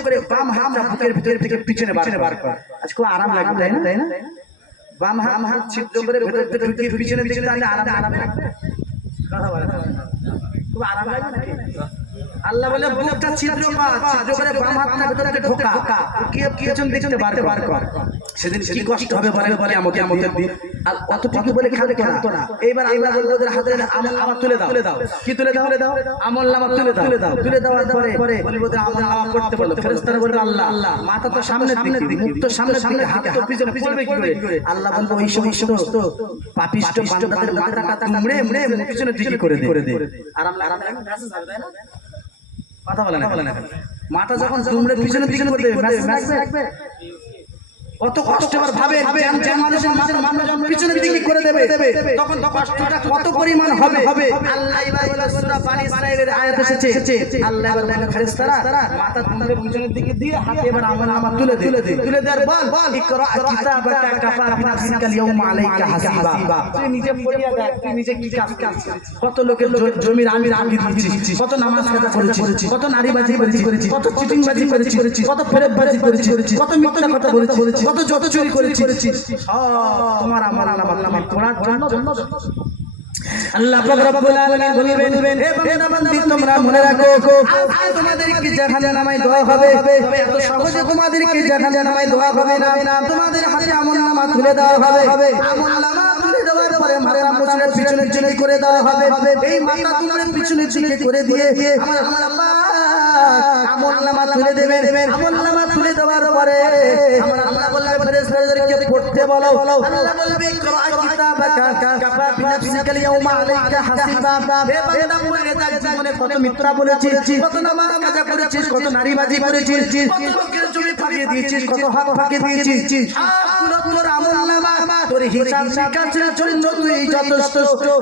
করে বাম হাতটা বুকের ভিতর থেকে পিছনে বার কর। আজকে খুব আরাম লাগবে তাই না? বাম হাত ছিদ্র করে ভিতর থেকে ঢুকিয়ে পিছনে দিকে তাহলে আরাম লাগবে। কথা বলে খুব আরাম লাগবে নাকি? আল্লাহ বলে বুকটা ছিদ্র করে বাম হাতটা ভিতর থেকে ঢোকা, ঢুকিয়ে পিছন দিকে বার কর। সেদিন কি কষ্ট হবে বলে কিয়ামতের দিন। আর অতটুকু বলে খাতো না। এইবার আল্লাহ বলবে ওদের হাতে আমল তুলে দাও। কি তুলে দাও? আমলনামা তুলে দেওয়ার পরে বলবে ওদের আমলনামা পড়তে বলো। ফেরেশতারা বলবে আল্লাহ মাথা তো সামনের দিকে, মুখ তো সামনে, হাত তো পিছনে পড়বে কি করে? আল্লাহ বলবে ওই সমস্ত পাপিষ্ঠ বান্দাদের মাথাটা মুড়ে পিছনের দিকে করে দে। আরাম লাগবে তাই না? কথা বলে না মাথা যখন দুমড়ে পিছনের দিকে করে দেবে মেসেজ লাগবে। কত কষ্ট এবার ভাবে মানুষের মাথা যখন পিছনের দিকে করে দেবে তখন কষ্টটা কত পরিমাণ হবে। আল্লাহ এবার বলে সূরা বানী ইসরাঈলের আয়াত এসেছে। আল্লাহ এবার বলে ফেরেশতারা মাথা দুমড়ে পিছনের দিকে দিয়ে হাতে এবার আমলনামা তুলে দেয়ার বল ইকরা কিতাবাকা কাফা বিনাফসিকা আল-ইয়াওমা আলাইকা হাসিবা। তুই নিজে পড়িয়া দেখ তুই নিজে কি কাজ করছিস। কত লোকের জমির আমির দিচ্ছিস, কত নামাজ কাজা করেছিস, কত নারীবাজি করেছিস, কত চিটিংবাজি করেছিস, কত ফেরেববাজি করেছিস, কত মিথ্যা কথা বলেছিস, কত যত চুরি করেছিস। তোমার আমলনামা পড়ার জন্য আল্লাহ পাক রব্বুল আলামিন বলবেন হে বান্দা তোমরা মনে রাখো তোমাদেরকে জাহান্নামে দেওয়া হবে। তবে এত সহজে তোমাদেরকে জাহান্নামে দেওয়া হবে না। তোমাদের হাতে আমলনামা তুলে দেওয়া হবে। আমলনামা তুলে দেওয়ার পরে মাথা মুছলে পিছনের দিকে করে দেওয়া হবে। এই মাথা তুলে পিছনের দিকে করে দিয়ে আমার আল্লাহ আমলনামা তুলে দেবেন। আমলনামা তুলে দেওয়ার পরে আমার আল্লাহ বলবে ফেরেশতাদেরকে পড়তে বলো। আল্লাহ বলবে ইকরা কিতাবাকা কাফা বিনাফসিকা আল-ইয়াওমা আলাইকা হাসিবা। হে বান্দা মনে থাক জীবনে কত মিথ্যা বলেছিস, কত নামাজ কাজা করেছিস, কত নারীবাজি করেছিস, কত লোকের জমি ফাঁকিয়ে দিয়েছিস, কত হাত ফাঁকিয়ে দিয়েছিস। সবগুলো তোর আমলনামা তোর হিসাব নিকাশের জন্য তুই যথেষ্ট।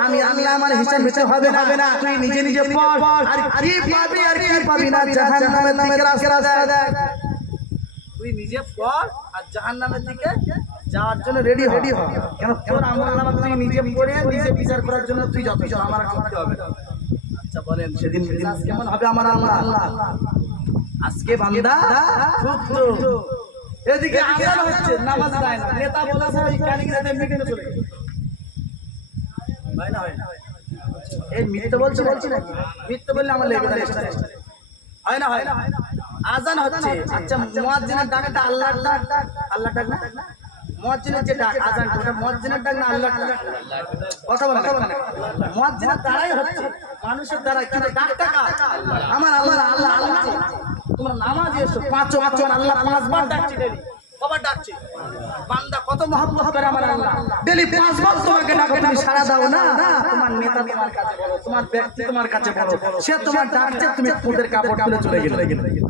আমি আল্লাহ আমার হিসাব নিতে হবে না। তুই নিজে পড় আর কি পাবি আর কি পাবি না জাহান্নামের দিকে রাস্তা দেখ। তুই নিজে পড় আর জাহান্নামের দিকে যাওয়ার জন্য রেডি হ। কেন তোর আমলনামা তুই নিজে পড়ে নিজে বিচার করার জন্য তুই যথেষ্ট, আমার করতে হবে না। আচ্ছা বলেন সেদিন মেজাজ কেমন হবে আমার আল্লাহ? আজকে বান্দা তো এদিকে আযান হচ্ছে নামাজ নাই না, নেতা বলেছে ওই কালীগঞ্জে মিটিংয়ে চলে গেছে। ভাই না এই মিথ্যা বলছি নাকি? মিথ্যা বললে আমার লেগে যায়। হয় না আযান হচ্ছে। আচ্ছা মুয়াজ্জিনের ডাকটা আল্লাহর ডাক না? মুয়াজ্জিনের যে ডাক আযান ওটা মুয়াজ্জিনের ডাক না আল্লাহর ডাক? কথা বলেন মুয়াজ্জিনের দ্বারাই হচ্ছে, মানুষের দ্বারা, কিন্তু ডাকটা কার? আমার আল্লাহ। তোমরা নামাজে এসো 5 ওয়াক্ত আল্লাহ 5 বার ডাকছে ডেইলি। কবার ডাকছে? বান্দা কত মহব্বত করে আমার আল্লাহ। ডেইলি 5 বার তোমাকে ডাকে, তুমি সাড়া দাও না। তোমার নেতা তোমার কাছে বলো, তোমার ব্যক্তি তোমার কাছে বলো, সে তোমার ডাকছে, তুমি ওদের কাপড় খুলে চলে গেলে।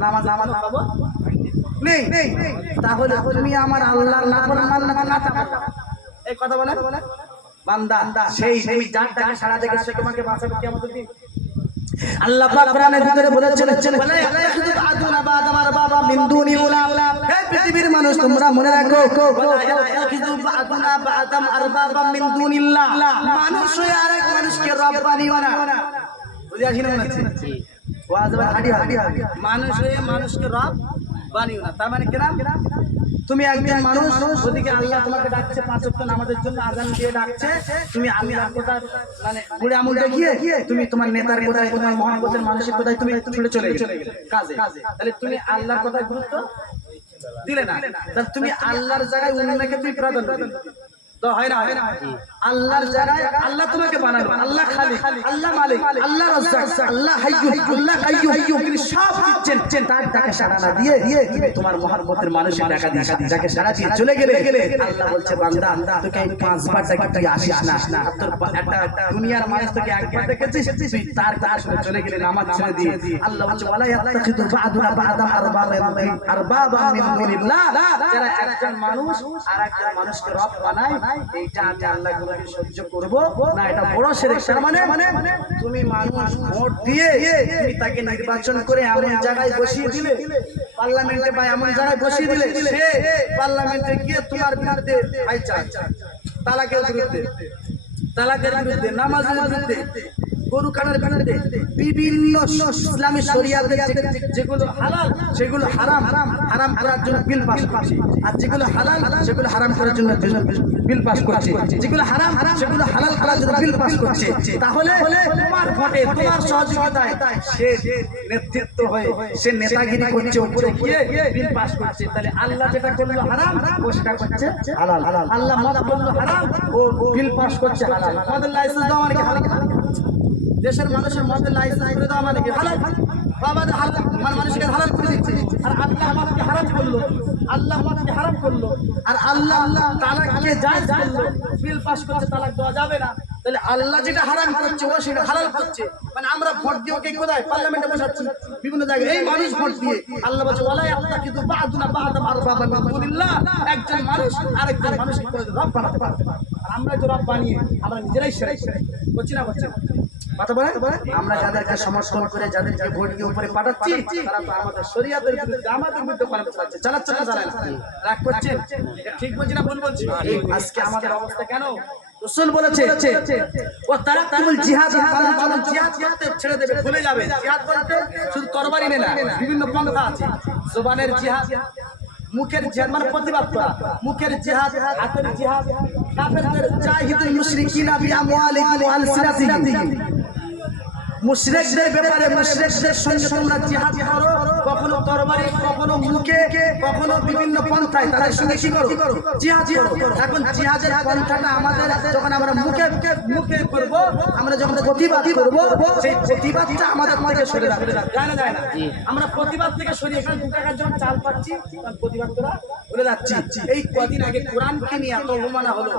নামাজ পাবো নেই। তাহলে তুমি আমার আল্লাহর নাফরমান না চাও। এই কথা বলে বান্দা সেই তুমি যার ডাকে সাড়া দেবে সে তোমাকে বাঁচাবে কিয়ামতের দিন। আল্লাহ পাক কোরআনের ভিতরে বলেছেন বলে ইয়াখিযু আদুনা বাদাম আরবাবা মিন দুনিল্লাহ। হে পৃথিবীর মানুষ তোমরা মনে রাখো ইয়াখিযু আদুনা বাদাম আরবাবা মিন দুনিল্লাহ। মানুষ আরেক মানুষকে রব বানিও না। বুঝে আসেন মনে হচ্ছে ওয়াজ হবে হাডি হাডি মানুষ হয়ে মানুষকে রব বানিও না। তার মানে কেরাম তুমি একজন মানুষ, ওদিকে আল্লাহ তোমাকে ডাকছে 5 ওয়াক্ত নামাজের জন্য, আযান দিয়ে ডাকছে, তুমি আল্লাহর কথা মানে বুড়ে আমল দেখিয়ে তুমি তোমার নেতার কোথায়, তোমার মহাব্বতের মানুষের কোথায় তুমি ছুটে চলে গেলে কাজে। তাহলে তুমি আল্লাহর কথা গুরুত্ব দিলে না, তাহলে তুমি আল্লাহর জায়গায় অন্যকে তুমি প্রাধান্য দিলে তো হয় না। আল্লাহর জায়গায় আল্লাহ তোমাকে বানালো, আল্লাহ খালিক, আল্লাহ মালিক, আল্লাহ রাজ্জাক, আল্লাহ হাইয়্যু, আল্লাহ কাইয়্যুম, তিনি সব দিচ্ছেন। তার ডাকে সাড়া না দিয়ে তুমি তোমার মহব্বতের মানুষের ডাকা দিয়েছিস, যাকে সাড়া দিয়ে চলে গেলে আল্লাহ বলছে বান্দা তোকে 5 বার ডাকি আসিস না, তোর একটা দুনিয়ার মানুষ তোকে একবার দেখেছিস, তুই তার শুনে চলে গেলে নামাজ ছেড়ে দিয়ে। আল্লাহ বলছে ওয়ালা ইয়াত্তাখিযু বা'দুনা বা'দান আরবাবান মিন দুনিল্লাহ, যারা একজন মানুষ আরেকজন মানুষকে রব বানায়, এইটা আমি আল্লাহ গুলোকে সহ্য করব না, এটা বড় শিরক। তার মানে তুমি মানুষ ভোট দিয়ে তুমি তাকে নির্বাচন করে এমন জায়গায় বসিয়ে দিলে, পার্লামেন্টে বা এমন জায়গায় বসিয়ে দিলে, সে পার্লামেন্টে গিয়ে তোমার বিরুদ্ধে আইচার, তালাকের বিরুদ্ধে, নামাজের বিরুদ্ধে, গরু কাটার বিরুদ্ধে, বিভিন্ন ইসলামী শরিয়াতের যেগুলো হালাল সেগুলো হারাম করার জন্য বিল পাস করছে, আর যেগুলো হালাল সেগুলো হারাম করার জন্য বিল পাস করছে, যেগুলো হারাম সেগুলো হালাল করার জন্য বিল পাস করছে। তাহলে তোমার ভোটে, তোমার সহযোগিতায় সে নেতৃত্ব হয়ে সে নেতাগিরি করছে, উপরে গিয়ে বিল পাস করছে। তাহলে আল্লাহ যেটা করলো হারাম, ও সেটা করছে হালাল। আল্লাহ মদ করলো হারাম, ও বিল পাস করছে হালাল। মদের লাইসেন্স দেওয়া মানে কি হালাল? দেশের মানুষের মদের লাইসেন্স করে দেওয়া মানে কি হালাল? বাবাদের হালাল মানে মানুষকে হালাল করে দিচ্ছে। আর আল্লাহ মদকে হারাম করলো, আল্লাহ মদকে হারাম করলো, আর আল্লাহ তালাককে জায়েজ করলো, বিল পাস করছে তালাক দেওয়া যাবে না। তাহলে আল্লাহ যেটা হারাম করছে ও সেটা হালাল করছে। মানে আমরা ভোট দিয়ে ওকে কোথায় পার্লামেন্টে বসাচ্ছি, বিভিন্ন জায়গায়, এই মানুষ ভোট দিয়ে। আল্লাহ বলছে ওয়ালা ইয়াত্তাখিযু বা'দুনা বা'দান আরবাবান মিন দুনিল্লাহ, একজন মানুষ আরেকজন মানুষকে রব বানাতে পারে। আর আমরা তো রব বানিয়ে আমরা নিজেরাই শিরক করছি না, করছি কথা বলে। আমরা যাদেরকে সমর্থন করে যাদেরকে ভোট দিয়ে উপরে পাঠাচ্ছি, তারা তো আমাদের শরীয়তের বিরুদ্ধে, আমাদের বিরুদ্ধে কথা চালাচ্ছে, চালাচ্ছে না চালায় না, রাগ করছেন? এটা ঠিক বলছি না ভুল বলছি? আজকে আমাদের অবস্থা কেন? রাসূল বলেছে ও তারাকুল জিহাদ, মানুষ জিহাদ করতে ছেড়ে দেবে, ভুলে যাবে। জিহাদ বলতে শুধু তরবারি না, বিভিন্ন পন্থা আছে। জবানের জিহাদ, মুখের জিহাদ মানে প্রতিবাদ করা, মুখের জিহাদ, হাতের জিহাদ, কাফেরদের জাহিদুল মুশরিকিনা বিআমওয়ালিহিম ওয়া আলসিনাতিহিম, মুশরিকদের ব্যাপারে মুশরিকদের সঙ্গে তোমরা জিহাদ করো, কখনো তরবারি, কখনো মুখে, কখনো বিভিন্ন পন্থায় তাদের সঙ্গে কি করো? জিহাদ করো। এখন জিহাদের পন্থাটা আমাদের যখন আমরা মুখে করব, আমরা যখন প্রতিবাদ করব, সেই প্রতিবাদটা আমাদের থেকে সরে যাবে, যায় না। আমরা প্রতিবাদ থেকে সরিয়ে এখানে 2 টাকার জন্য চাল পাচ্ছি, প্রতিবাদ করা বলে যাচ্ছি। এই কদিন আগে কোরআনকে নিয়ে এত অবমাননা হলো,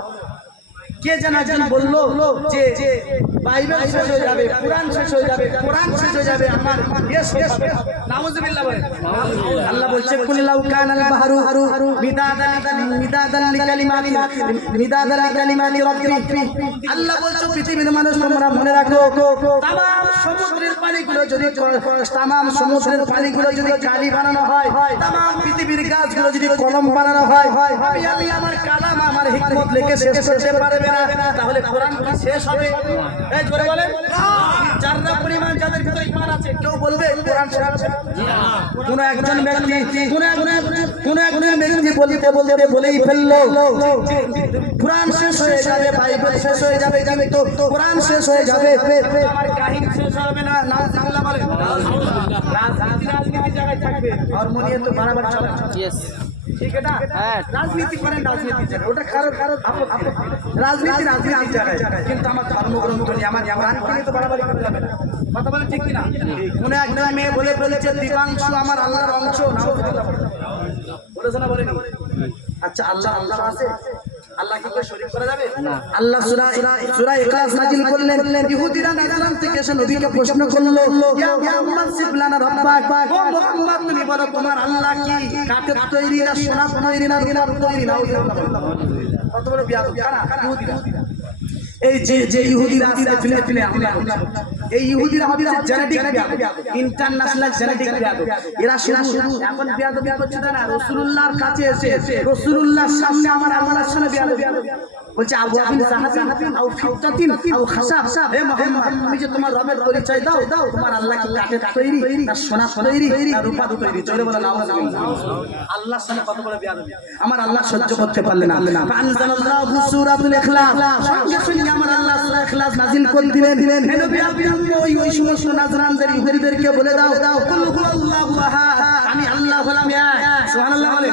কে জানা বললো যে বাইবেল শেষ হয়ে যাবে, কোরআন শেষ হয়ে যাবে, কোরআন শেষ হয়ে যাবে, আমার দেশ শেষ হবে। নাউযুবিল্লাহ বলেন। আল্লাহ বলছে কুল্লাউ কানাল বাহরু মিদাদান লিকালিমাতি রাব্বি। আল্লাহ বলছে পৃথিবীর মানুষ তোমরা মনে রাখো, तमाम সমুদ্রের পানিগুলো যদি কালি বানানো হয়, तमाम পৃথিবীর গাছগুলো যদি কলম বানানো হয়, আমি আমার কালাম, আমার হিকমত লিখে শেষ করতে পারবে না, তাহলে কোরআন কি শেষ হবে? এই জোরে বলেন। যারা পরিমাণ যাদের ভিতরে ঈমান আছে, কেউ বলবে কোরআন শেষ হবে? কোন একজন ব্যক্তি বলেই ফেললো কোরআন শেষ হয়ে যাবে, বাইবেল শেষ হয়ে যাবে, কিন্তু কোরআন শেষ হয়ে যাবে, আমার কাহিনী শেষ হবে না। নাউজুবিল্লাহ বলেন। রাজনীতি জায়গায় থাকবে, হারমোনিয়াম তো বারবার চলে। ঠিক এটা রাজনীতি করেন, রাজনীতি জায়গায় ওটা কারো রাজনীতি জায়গায়, কিন্তু আমার ধর্মগ্রন্থ নিয়ে আমার তো বাড়াবাড়ি করা যাবে না। কথা বলেন ঠিক কিনা? মনে একটা মেয়ে বলেছে দিবাংশু আমার আল্লাহর অংশ, বলেছে না বলেনি? আচ্ছা আল্লাহ আছে, আল্লাহ কি করে শরীক করা যাবে? আল্লাহ সূরা ইখলাস নাযিল করলেন। ইহুদিরা নাজারান থেকে এসে নবীকে প্রশ্ন করলো, ইয়া মুহাম্মদ সিবলানা রাব্বাক, ও মুহাম্মদ তুমি বলো তোমার আল্লাহ কি কাঠের তৈরি না সোনার তৈরি না রূপার তৈরি? কত বড় বিয়াদব কারা ইহুদিরা। এই যে ইহুদিরা আছে ফিলে আমরা এই ইহুদিরা হবে জেনেটিক বিয়াদব, ইন্টারন্যাশনাল জেনেটিক বিয়াদব। এরা শুধু এখন বিয়াদবি করছে না, রাসূলুল্লাহর কাছে এসে রাসূলুল্লাহর সামনে আমার আল্লাহর সামনে বিয়াদবি বলছে আবু আবিন সাহাবিন আও ফিতাতিন আও খাসাব, হে মুহাম্মদ তুমি যে তোমার রবের পরিচয় দাও, তোমার আল্লাহ কি কাঠের তৈরি না সোনা তৈরি না রূপা তৈরি? জোরে বলেন নাউযুবিল্লাহ। আল্লাহর সামনে কত বড় বেয়াদবি, আমার আল্লাহ সহ্য করতে পারলেন না। ফানজালাল্লাহু সূরাতুল ইখলাস, সঙ্গে সঙ্গে আমার আল্লাহ সূরা ইখলাস নাযিল করে দিলেন। হে নবী আপনি ওই সমস্ত নাজরানদের ইহুদিদেরকে বলে দাও কুল হুয়াল্লাহু আহাদ, আমি আল্লাহ হলাম এক। সুবহানাল্লাহ বলে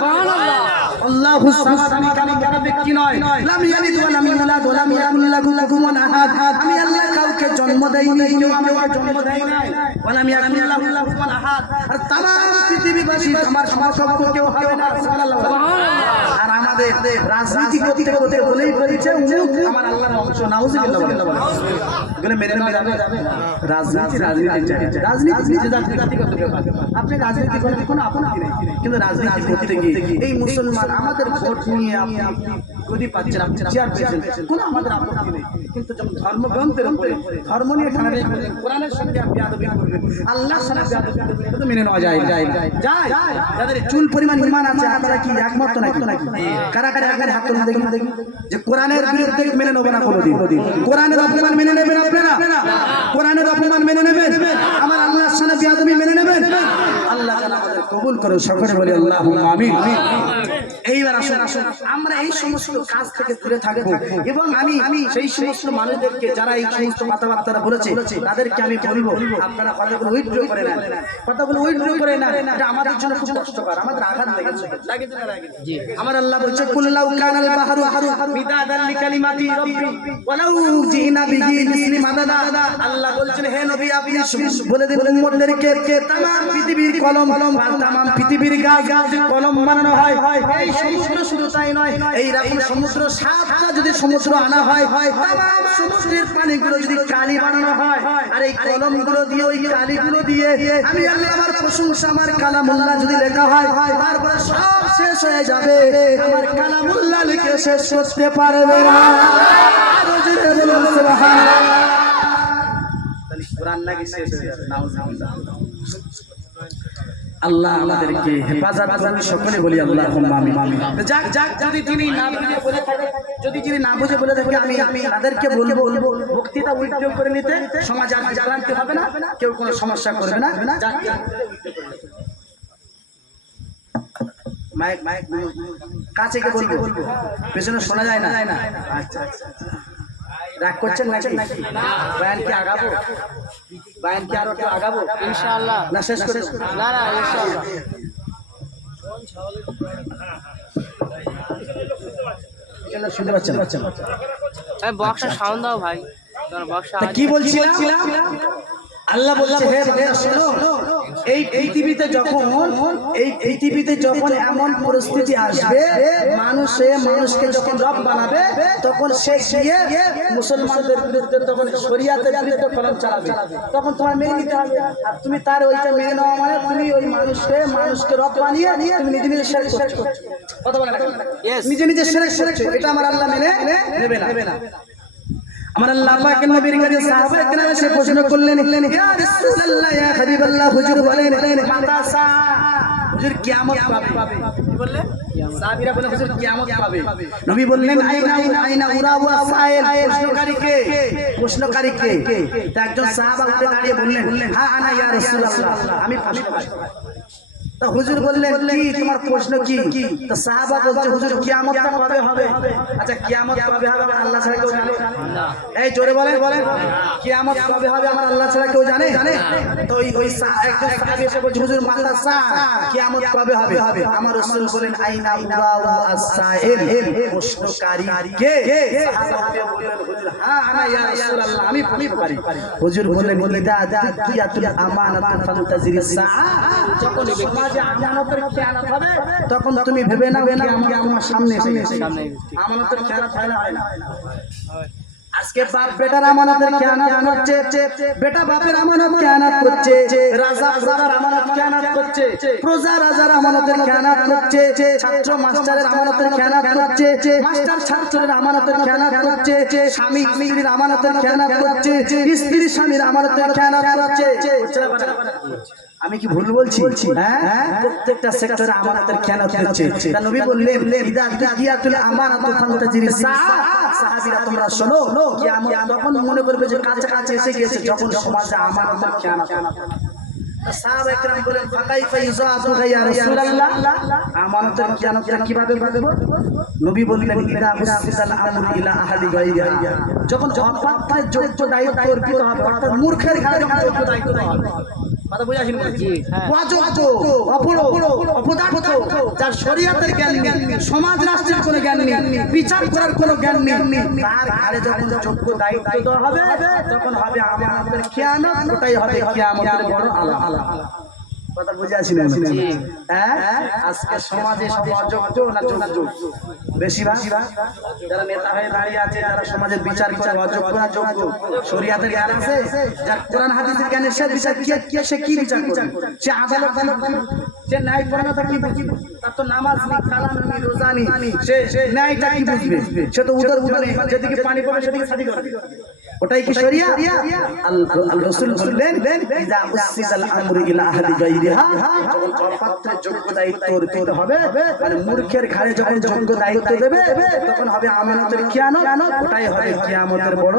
আল্লাহুস সামাদ, আমি কারো ব্যক্তি নয়। লাম ইয়ালিদ ওয়া লাম ইউলাদ ওয়া লাম ইয়াকুল লাহু কুফুয়ান আহাদ, আমি আল্লাহ কাউকে জন্ম দেইনি, কেউ আমাকে জন্ম দেয় নাই। ওয়া লাম ইয়াকুল লাহু কুফুয়ান আহাদ, আর तमाम পৃথিবীবাসী আমার সমকক্ষ কেউ হবে না। সুবহানাল্লাহ। আর আমাদের রাজনীতি করতে করতে বলেই বলেছে উমুক আমার আল্লাহর অংশ। নাউযুবিল্লাহ বলে এগুলো মেনে নেওয়া যাবে? রাজনীতি জাতিগত ব্যাপার, আপনি রাজনীতি করতে কোনো আপত্তি নেই, কিন্তু রাজনীতি করতে গিয়ে এই মুসলমান আমাদের ভোট নিয়ে আপনি গদি পাচ্ছেন, আপনি চেয়ার পেয়েছেন, কোনো আমাদের আপত্তি নেই, কিন্তু যখন ধর্মগ্রন্থের উপরে ধর্ম নিয়ে খানারে কোরআনের সঙ্গে আপনি বেয়াদবি করবেন, আল্লাহর সাথে বেয়াদবি করবেন, এটা তো মেনে নেওয়া যায় যায়। যাদের চুল পরিমাণ ঈমান আছে আপনারা কি একমত নাকি? কারা কারা একবার হাত তুলে দেখুন যে কোরআনের বিরুদ্ধে মেনে নেব না কোনোদিন। কোরআনের অপমান মেনে নেবেন আপনারা? কোরআনের অপমান মেনে নেবেন? আমার আল্লাহর সাথে বেয়াদবি মেনে নেবেন? আল্লাহ যেন আমাদের কবুল করে, সকলে বলি আল্লাহুম্মা আমিন। এইবার আসুন আমরা এই সমস্ত কাজ থেকে দূরে থাকবো, এবং আমি সেই সমস্ত মানুষদেরকে যারা এই সমস্ত কথাবার্তা বলেছে তাদেরকে আমি বলবো আপনারা কথাগুলো উইথড্র করে নেন, কথাগুলো উইথড্র করে নেন। এটা আমাদের জন্য খুব কষ্টকর, আমাদের আঘাত লেগেছে। জি, আমার আল্লাহ বলছে কুল্লাউ কানাল বাহরু মিদাদান লিকালিমাতি রাব্বি ওয়ালাউ জিনা বিহি মিসলি মাদাদা। আল্লাহ বলছেন হে নবী আপনি বলে দিন উম্মতদেরকে तमाम পৃথিবীর কলম আর तमाম পৃথিবীর গাছ কলম বানানো হয়। এই সমুদ্র শুধু তাই নয়, এই রকম সমুদ্র সাতটা যদি সমুদ্র আনা হয়, तमाम সমুদ্রের পানিগুলো যদি কালি বানানো হয়, আর এই কলমগুলো দিয়ে ওই কালিগুলো দিয়ে আমি আল্লাহ আমার প্রশংসা আমার কালামুল্লাহ যদি লেখা হয়, তারপর সব শেষ হয়ে যাবে, আমার কালামুল্লাহ লিখে শেষ করতে পারবে না। আরো জোরে বলুন সুবহানাল্লাহ। তাহলে কোরআন নাকি শেষ হয়ে যাবে? নাউযুবিল্লাহ। আল্লাহ আমাদেরকে হেফাজত করুন, সকলে বলি আল্লাহুম্মা আমিন। যাক যদি তিনি না বুঝে বলে থাকে, যদি যিনি না বুঝে বলে থাকে, আমি তাদেরকে বলবো বক্তৃতা উইথড্র করে নিতে, সমাজে আর জানতে হবে না, কেউ কোনো সমস্যা করবে না। মাইক কাছে কে বলবো, পেছনে শোনা যায় না। আচ্ছা রাগ করছেন নাকি? বয়ান কি আগাবো? বয়ান কি আরো আগাবো ইনশাআল্লাহ? না শেষ করে না ইনশাআল্লাহ। শুনতে পাচ্ছেন? এই বক্সটা সাউন্ড দাও ভাই, তোর বক্সটা কি বলছিলাম? আল্লাহ বলছে হে বান্দা শোনো, এই পৃথিবীতে যখন এমন পরিস্থিতি আসবে, মানুষকে যখন রব বানাবে, তখন সে গিয়ে মুসলমানদের বিরুদ্ধে, তখন শরিয়াতের বিরুদ্ধে কলম চালাবে, তখন তোমার মেনে নিতে হবে। আর তুমি তার ওইটা মেনে নেওয়া মানে তুমি ওই মানুষকে রব বানিয়ে তুমি নিজে শিরক করছো। কথা বলে না, নিজে শিরক করছো, এটা আমার আল্লাহ মেনে নেবে না। আমার আল্লাহ পাকের নবীর কাছে সাহাবায়ে কেরাম এসে প্রশ্ন করলেন, ইয়া রাসূলুল্লাহ ইয়া হাবিবাল্লাহ, হুজুর বলেন মাতা সা, হুজুর কিয়ামত পাবে। কি বললেন? সাহাবীরা বলে হুজুর কিয়ামত পাবে। নবী বললেন আইনা উরা ওয়া সাইল, প্রশ্নকারী কে? তা একজন সাহাবা উঠে দাঁড়িয়ে বললেন হ্যাঁ আনা ইয়া রাসূলুল্লাহ, আমি প্রশ্নকারী। তো হুজুর বললেন কি তোমার প্রশ্ন কি? তো সাহাবা বলছে হুজুর কিয়ামতটা কবে হবে? আচ্ছা কিয়ামত কবে হবে আমার আল্লাহ ছাড়া কেউ জানে না? এই জোরে বলেন কিয়ামত কবে হবে আমার আল্লাহ ছাড়া কেউ জানে? তো ওই একজন সাহাবী এসে বলছে হুজুর মাতা সা, কিয়ামত কবে হবে? আমার রাসূল বলেন আইনা উরা আস-সাইল, প্রশ্নকারী কে? সাহাবা বললেন হুজুর হ্যাঁ আনা ইয়া রাসূলুল্লাহ, আমি পারি। হুজুর বললেন ইদা আদিয়াতুল আমানাতু ফান্তাজিরিস সাআ, যখন সমাজে আমানতের খেয়ানত হবে তখন তুমি ভেবে নাও কিয়ামত আমার সামনে এসেছে। আমানতের খেয়ানত হয় না? আজকে বাপ বেটার আমানতের খেয়ানত করছে, বেটা বাপের আমানত খেয়ানত করছে, রাজা রাজার আমানত খেয়ানত করছে, প্রজা রাজার আমানতের খেয়ানত করছে, ছাত্র মাস্টারের আমানতের খেয়ানত করছে, মাস্টার ছাত্রের আমানতের খেয়ানত করছে, স্বামী স্ত্রীর আমানতের খেয়ানত করছে, স্ত্রী স্বামীর আমানতের খেয়ানত করছে। আমি কি ভুল বলছি? হ্যাঁ, প্রত্যেকটা সেক্টরে আমানতের খেয়ানত হচ্ছে। তা নবী বললেন ইদা দিয়াতুল আমানাতু ফান্তাজিরি সাহাবীরা তোমরা শোনো, কিয়ামত তখন মনে করবে যে কাছে এসে গেছে, যখন সমাজে আমানতের খেয়ানত। সাহাবা একরাম বলেন ফাকাইফা ইজাতু ইয়া রাসূলুল্লাহ, আমানতের খেয়ানতটা কিভাবে বাঁধব? নবী বললেন ইদা উসিসাল আমরু ইলা আহলি গায়রিহা, যখন অপাত্রের যোগ্য দায়িত্ব অর্পিত হবে, অর্থাৎ মূর্খের ঘাড়ে যখন যোগ্য দায়িত্ব দেওয়া হবে। কথা বুঝাছেন? অযোগ্য, অপদার্থ, যার শরীয়তের জ্ঞান নেই, সমাজ রাষ্ট্রের কোনো জ্ঞান নেই, বিচার করার কোনো জ্ঞান নেই, তার ঘাড়ে যখন যোগ্য দায়িত্ব দেওয়া হবে, তখন হবে আমানতের খেয়ানত। ওটাই হবে কিয়ামতের বড় আলামত। কথা বুঝাছেন? হ্যাঁ, আজকে সমাজে সব অযোগ্য না যোগ্য? বেশিরভাগ যারা নেতা হয়ে দাঁড়িয়ে আছে, যারা সমাজের বিচার করে, অযোগ্য না যোগ্য? শরীয়তের জ্ঞান আছে, যার কোরআন হাদিসের জ্ঞান, সে বিচার সে কি বিচার করবে? সে আদালত, সে ন্যায় পরায়ণতা কি বুঝবে? তার তো নামাজ নেই, কালাম নেই, রোজা নেই, সে ন্যায়টা কি বুঝবে? সে তো উদরে যেদিকে পানি পড়ে সেদিকে শাদি করবে। ওটাই কি শরিয়া? আল্লাহ রাসূল বললেন ইযা উসিসাল আমরু ইলা আহলি গায়রিহা, যখন অপাত্রের যোগ্য দায়িত্ব অর্পিত হবে, মানে মূর্খের ঘাড়ে যখন যোগ্য দায়িত্ব দেবে, তখন হবে আমানতের খেয়ানত। ওটাই হবে কিয়ামতের বড়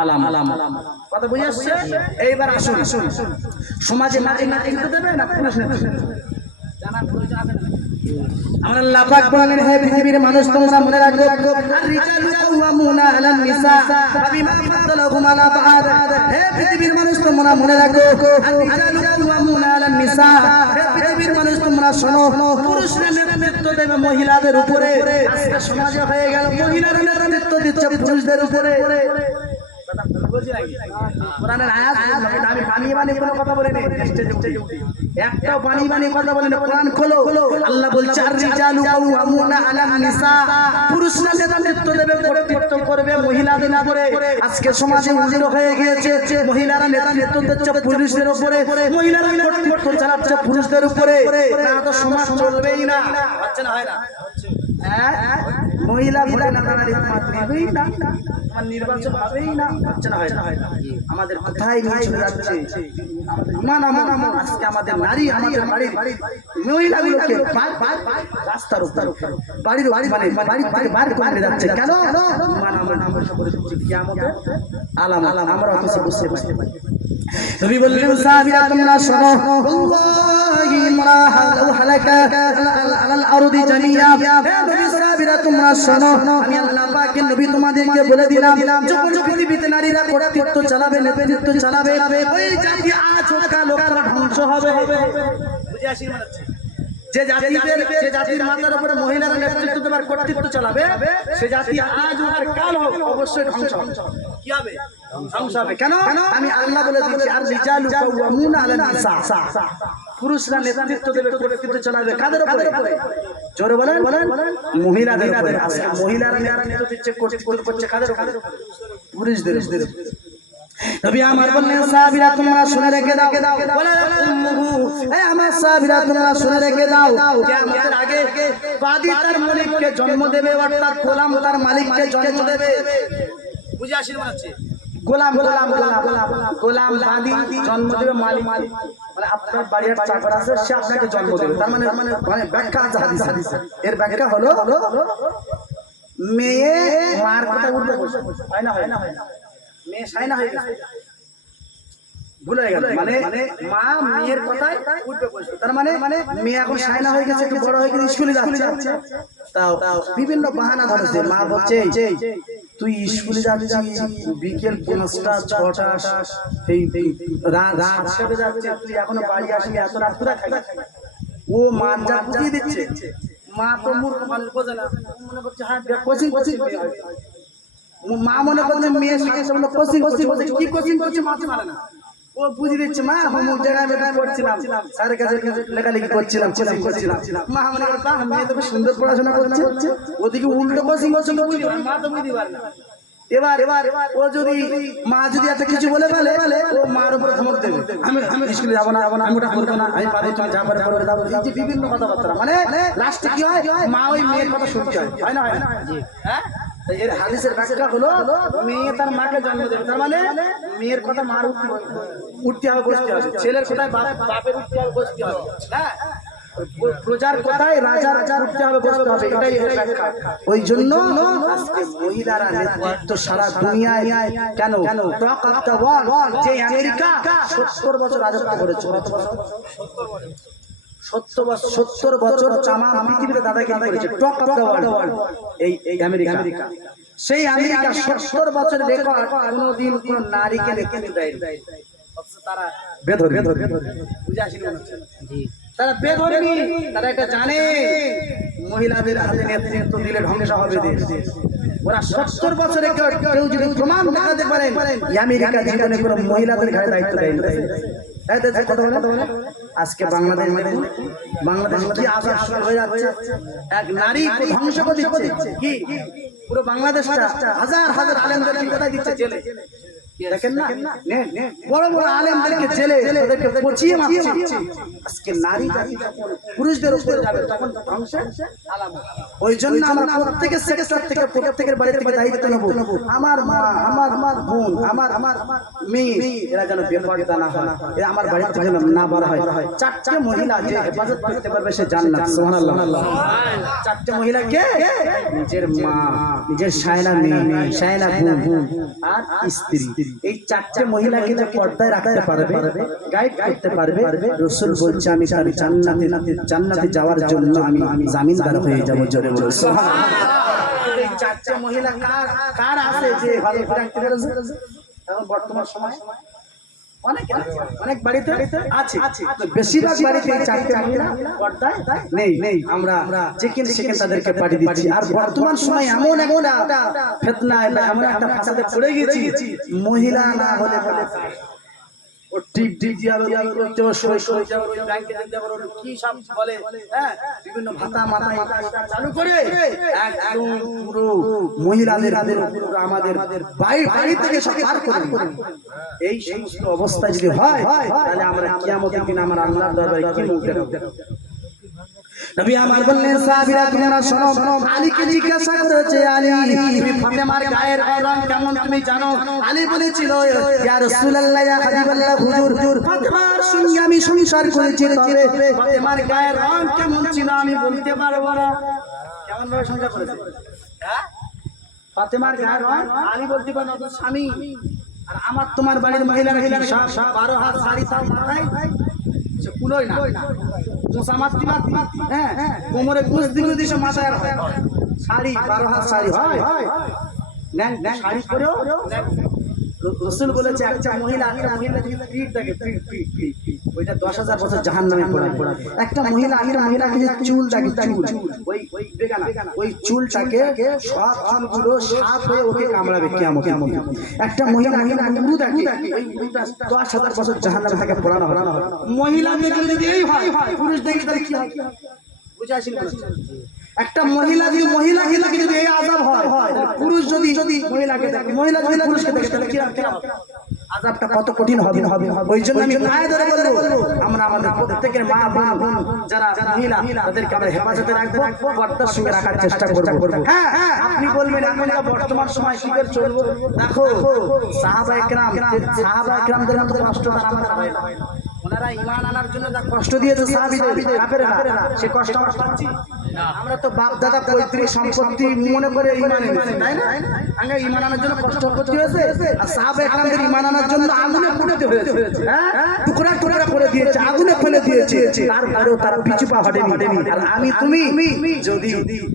আলামত। কথা বুঝে আসছে? এইবার আসুন, সমাজে নারী নেতৃত্ব দেবে না পুরুষ নেতৃত্ব? আমার আল্লাহ পাক বলেন হে পৃথিবীর মানুষ, তোমরা মনে রাখো আর-রিজালু কাওয়ামুনা আলান নিসা বিমা ফাদালাহুম আলা বা'দ। হে পৃথিবীর মানুষ, তোমরা মনে রাখো আর-রিজালু কাওয়ামুনা আলান নিসা। হে পৃথিবীর মানুষ, তোমরা শোনো, পুরুষরা নেতৃত্ব দেবে মহিলাদের উপরে। আজকে সমাজে হয়ে গেল মহিলারা নেতৃত্ব দিচ্ছে পুরুষদের উপরে। কোরআনের আয়াত আমি বানিয়ে কোনো কথা বলিনি, একটাও বানিয়ে কথা বলেন। কোরআন খোলো, আল্লাহ বলছে আর-রিজালু কাওয়ামুনা আলান নিসা, পুরুষরা নেতৃত্ব দেবে, কর্তৃত্ব করবে মহিলাদের উপরে। আজকে সমাজে উজির হয়ে গিয়েছে, মহিলারা নেতৃত্ব দিচ্ছে পুরুষদের উপরে, মহিলারা কর্তৃত্ব চালাচ্ছে পুরুষদের উপরে। না তো সমাজ চলবেই না। হচ্ছে না? হয় না? মহিলা ভোটে না দাঁড়ালে নেবেই না, নির্বাচন হবেই না। হচ্ছে না? হয় না? আমাদের কোথায় নিয়ে চলে যাচ্ছে আজকে আমাদের নারী, আমাদের বাড়ির মহিলাগুলোকে রাস্তার উপর, বাড়ির বাড়ি থেকে বার করে যাচ্ছে। কেন? কিয়ামতের আলামত আমরা অথচ বুঝতে পারছি। নবী বললেন সাহাবীরা তোমরা শোনো, আল্লাহি মারাহু হালাকা আলাল আরদি জামিয়া। হে নবী সাহাবীরা তোমরা শোনো, আমি আল্লাহ পাকের নবী তোমাদেরকে বলে দিলাম, যখন পৃথিবীতে নারীরা কর্তৃত্ব চালাবে, নেতৃত্ব চালাবে, ওই জাতি আজ হোক কাল হোক তারা ধ্বংস হবে। বুঝে আসি? মানে যে জাতির মাথার উপরে মহিলারা নেতৃত্ব দেবার কর্তৃত্ব চালাবে, সে জাতি আজ হোক আর কাল হোক অবশ্যই ধ্বংস হবে। কি হবে? ধ্বংস হবে। কেন? আমি আল্লাহ বলে দিচ্ছি আর-রিজালু কাওয়ামুনা আলান নিসা, পুরুষরা নেতৃত্ব দেবে, কর্তৃত্ব চালাবে কাদের উপরে? জোরে বলেন, মহিলাদের উপরে। আজকে মহিলারা নেতৃত্ব দিচ্ছে, কর্তৃত্ব করছে কাদের উপরে? পুরুষদের। নবী আমার বললেন সাহাবীরা তোমরা শুনে রেখে দাও, বলে উম্মুহু, এই আমার সাহাবীরা তোমরা শুনে রেখে দাও, কিয়ামতের আগে বাদী তার মালিককে জন্ম দেবে, অর্থাৎ গোলাম তার মালিককে জন্ম দেবে। বুঝে আসেন? মনে হচ্ছে গোলাম বাদী জন্ম দেবে মালিক। মানে আপনার বাড়ির চাকর আছে, সে আপনাকে জন্ম দেবে। তার মানে ব্যাখ্যা আছে হাদিসে। এর ব্যাখ্যা হলো মেয়ে মার কথা উল্টো বলছে। হয় না? মেয়ে সায়না হয়ে গেছে, ভুলে গেল। মানে মা মেয়ের কথায় উল্টো বলছে। তার মানে মেয়ে এখন সায়না হয়ে গেছে, একটু বড় হয়ে গেছে, স্কুলে যাচ্ছে। তাও বিভিন্ন বাহানা ধরেছে। মা বলছে তুই স্কুলে যাচ্ছিস বিকেল 5টা 6টা, এই রাত 7টা যাচ্ছে, তুই এখনো বাড়ি আসবি, এত রাত করে খাই। ও মা যা বুঝিয়ে দিচ্ছে, মা তো মূর্খ মানুষ, বোঝে না, মনে করছে হ্যাঁ কোচিং মা মনে করছে মেয়ে কোচিং কি কোচিং করছে, মাকে মানে না। ও বুঝিয়ে দিচ্ছে মা হোমওয়ার্ক জায়গায় পড়ছিলাম, স্যারের কাছে লেখালেখি করছিলাম, কোচিং করছিলাম। মা মনে করছে মেয়ে তো সুন্দর পড়াশোনা করছে, ওদিকে উল্টো কোচিং করছে, মা তো বুঝতে পারে না। এবার ও যদি মা যদি এত কিছু বলে ফেলে, ও মার উপরে ধমক দেবে, আমি স্কুলে যাবো না, আমি ওটা করবো না, আমি পারি, তুমি যা পারে করবে যাবো। এই যে বিভিন্ন কথাবার্তা, মানে লাস্টে কি হয়, মা ওই মেয়ের কথা শুনতে হয়। হয় না? হ্যাঁ, এর হাদিসের ব্যাখ্যা হলো মেয়ে তার মাকে জন্ম দেবে, তার মানে মেয়ের কথা মার উঠতে হবে, বসতে হবে, ছেলের কোথায় বাপের উঠতে হবে, বসতে হবে, হ্যাঁ, প্রজার কোথায় রাজার উঠতে হবে, বসতে হবে, এটাই এর ব্যাখ্যা। ওই জন্য আজকে মহিলারা নেতৃত্ব সারা দুনিয়ায় কেন টক অফ দ্য ওয়ার্ল্ড, যে আমেরিকা 70 বছর রাজত্ব করেছে, 70 বছর চামা পৃথিবীতে দাদাগিরি করেছে, টক অফ দ্য ওয়ার্ল্ড এই আমেরিকা। সেই আমেরিকা 70 বছর রেকর্ড, কোনোদিন কোন নারীকে নেতৃত্ব দেয়নি। তারা বেধর্মী, বুঝে আসেনি মনে হচ্ছে? তারা বেধর্মী, তারা এটা জানে মহিলাদের হাতে নেতৃত্ব দিলে ধ্বংস হবে দেশ। ওরা 70 বছরে কেউ যদি প্রমাণ দেখাতে পারেন আমেরিকা জীবনে কোনো মহিলাদের ঘাড়ে দায়িত্ব দেয়নি। আজকে বাংলাদেশ কি আশা হয়ে যাচ্ছে, এক নারী ধ্বংস করে দিচ্ছে, কি পুরো বাংলাদেশটা হাজার হাজার আলেমদেরকে কোথায় দিচ্ছে, জেলে। দেখেন না, বড় বড় আলেমদেরকে জেলে, তাদেরকে পচিয়ে মারছে। আজকে নারী পুরুষদের উপরে যাবে, তখন ধ্বংসের আলামত। ওই জন্য আমরা প্রত্যেকের সেক্টর থেকে, প্রত্যেকের বাড়ি থেকে দায়িত্ব নেব। আমার মা, আমার বোন, আমার মেয়ে, এরা যেন বেপরদা না হয়, আমার বাড়ি থেকে যেন না বার হয়। 4টে মহিলা যে হেফাজত করতে পারবে সে জান্নাত। সুবহানাল্লাহ। 4টে মহিলা কে? নিজের মা, নিজের শায়না মেয়ে, শায়না বোন আর স্ত্রী। এই 4টে মহিলাকে যে পর্দায় রাখতে পারবে, গাইড করতে পারবে, রাসূল বলছে আমি তার জান্নাতে যাওয়ার জন্য আমি জামিনদার হয়ে যাব। জোরে বলো সুবহানাল্লাহ। এই 4টে মহিলা কার আছে যে ভালো রাখতে পারে? এখন বর্তমান সময় অনেক বাড়িতে আছে, বেশিরভাগ বাড়িতে এই 4টে মহিলা পর্দায় নেই। আমরা যেখানে সেখানে তাদেরকে পাঠিয়ে দিচ্ছি। আর বর্তমান সময় এমন একটা ফিতনা, এমন একটা ফাসাদে পড়ে গেছি, মহিলা না হলে ও টিপ করতে হবে, সই করতে হবে, ব্যাংকে দিতে হবে, কি সব বলে, হ্যাঁ, বিভিন্ন ভাতা মাথা চালু করে একদম পুরো মহিলাদের আমাদের বাড়ি থেকে সব পার করে। এই সমস্ত অবস্থা যদি হয় তাহলে আমরা কিয়ামতের দিন আমার আল্লাহর দরবারে কি মুখ দেখাবো? নবী আমার বললেন, সাহাবীরা তোমরা শোনো, আলীকে জিজ্ঞাসা করেছে, আলী তুমি ফাতেমার গায়ের রং কেমন তুমি জানো? আলী বলেছিল, ইয়া রাসূলুল্লাহ, ইয়া হাবিবাল্লাহ, হুজুর ফাতেমার সঙ্গে আমি সংসার করেছি, তবে ফাতেমার গায়ের রং কেমন ছিল আমি বলতে পারবো না। কেমন ভাবে সংসার করেছে? হ্যাঁ, ফাতেমার গায়ের রং আলী বলতে পারে না, তো স্বামী। আর আমার তোমার বাড়ির মহিলারা সব 12 হাত শাড়ি তাও মাথায় কুলোই না, মোসা মাতৃ, হ্যাঁ, কোমরে কুচ দিকে মাথায় শাড়ি, 12 হাত শাড়ি হয়, শাড়ি পরেও রাসূল বলেছে একটা মহিলা যদি পিঠ দেখে, ওইটা 10,000 বছর জাহান্নামে পড়ে। একটা মহিলাকে যে চুল দেখে, ওই বেগানা, ওই চুলটাকে সব চুলগুলো সাপ হয়ে ওকে কামড়াবে কিয়ামতে। একটা মহিলা গুরু দেখে, ওই গুরুটা 10,000 বছর জাহান্নামে থেকে পড়ানো হবে। মহিলা দেখলে যদি এই হয়, পুরুষ দেখলে তাহলে কি হয়? বুঝে আসেন? একটা মহিলাকে যদি এই আযাব হয়, পুরুষ যদি মহিলাকে দেখে, মহিলা যদি পুরুষকে দেখে, তাহলে কি আযাবটা কত কঠিন হবে। ওই জন্য আমি গায়ে ধরে বলবো, আমরা আমাদের প্রত্যেকের মা বোন যারা মহিলা, তাদেরকে আমরা হেফাজতে রাখবো, পর্দার সঙ্গে রাখার চেষ্টা করবো। হ্যাঁ, আপনি বলবেন এখন বর্তমান সময় কি করে চলবো? দেখো, সাহাবায়ে কেরামদের মতো কষ্ট আমাদের হয় না। ওনারা ঈমান আনার জন্য যা কষ্ট দিয়েছে সাহাবীদের, কাফেররা, সে কষ্ট আমরা পাচ্ছি। আমরা তো বাপ দাদা পৈতৃক সম্পত্তি মনে করে ঈমান এনেছি, তাই না? আমরা ঈমান আনার জন্য কষ্ট করতে হয়েছে। আর সাহাবায়ে কেরামদের ঈমান আনার জন্য আগুনে পুড়তে হয়েছে, হ্যাঁ, টুকরা করে দিয়েছে, আগুনে ফেলে দিয়েছে, তারপরেও তারা পিছু পা হটেনি। আর আমি তুমি যদি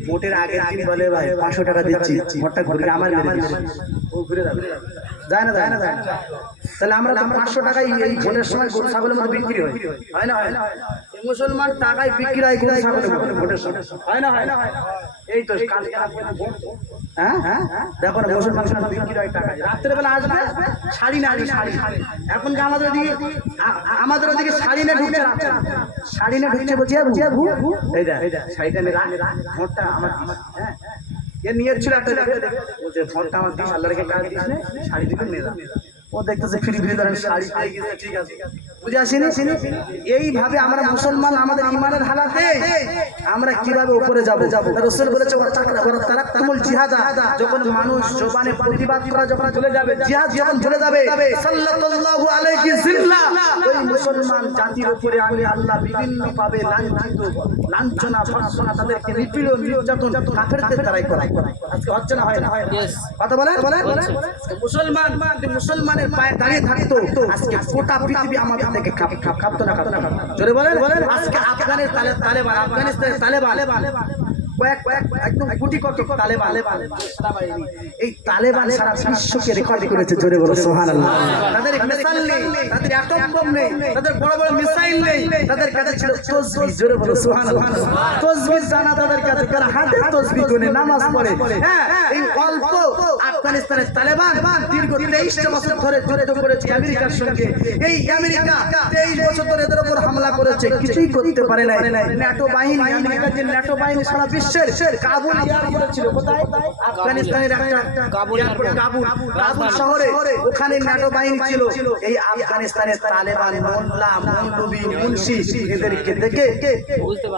ভোটের আগের দিন বলে ভাই 500 টাকা দিচ্ছি, ভোটটা ঘুরে আমার ও ঘুরে যাবে, যায় না? তাহলে আমরা 500 টাকায় এই ভোটের সময় গরু ছাগলের মতো বিক্রি হয় না? মুসলমান টাকায় বিক্রি হয় গরু ছাগলের ভোটের সময়, হয় না? এই তো হ্যাঁ, দেখো না, মুসলমান বিক্রি হয় টাকায়। রাত্রেবেলা আসবে শাড়ি না, এখন আমাদের ওদিকে শাড়ি না ঢুকছে, শাড়ি না ঢুকছে, বলছি এই দেখ শাড়িটা ভোটটা আমার, হ্যাঁ, এ নিয়ে ছিল একটা ভোটটা আমার দিস, আল্লাহকে কাজ দিস, শাড়ি দিকে মেয়ে, ও দেখতেছে ফ্রি ধরে শাড়ি পেয়ে গেছে, ঠিক আছে, বুঝে আসেনি? এইভাবে আমরা মুসলমান আমাদের ইমানের হালাতে আমরা কিভাবে উপরে যাব? রাসূল বলেছে তারাক্তুমুল জিহাদা, যখন মানুষ জবানে প্রতিবাদ করা যখন ভুলে যাবে, জিহাদ যখন ভুলে যাবে, সাল্লাল্লাহু আলাইহি জিল্লা, ওই মুসলমান জাতির উপরে আমি আল্লাহ বিভিন্ন ভাবে লাঞ্ছিত, লাঞ্ছনা, ভর্ৎসনা, তাদেরকে নিপীড়ন, নির্যাতন কাফেরদের দ্বারাই করাই। আজকে হচ্ছে না, হয় না? কথা বলেন। মুসলমান মুসলমানের পায়ে দাঁড়িয়ে থাকতো, আজকে গোটা পৃথিবী আমাদের থেকে কাঁপতো না। জোরে বলেন। আজকে আফগানিস্তানের তালেবান একদম গুটি কত তালেবান, এই তালেবান সারা বিশ্বকে রেকর্ড করেছে। জোরে বলো সুবহানাল্লাহ। তাদের মিসাইল নেই, তাদের অ্যাটম বম নেই, তাদের বড় বড় মিসাইল নেই, তাদের কাছে ছিল তাসবিহ। জোরে বলো সুবহানাল্লাহ। তাসবিহ জানা তাদের কাছে, কারণ হাতে তাসবিহ গুনে নামাজ পড়ে। হ্যাঁ, এই অল্প আফগানিস্তানের তালেবান দীর্ঘ 23 বছর ধরে যুদ্ধ করেছে আমেরিকার সঙ্গে। এই আমেরিকা 23 বছর ধরে এদের উপর হামলা করেছে, কিছুই করতে পারে না। ন্যাটো বাহিনী, আমেরিকার যে ন্যাটো বাহিনী সারা বিশ্বের কাবুল এয়ারপোর্ট ছিল, কোথায়? আফগানিস্তানের একটা কাবুল শহরে, ওখানে ন্যাটো বাহিনী ছিল। এই আফগানিস্তানের তালেবান মোল্লা, মৌলবি, মুন্সি এদেরকে দেখে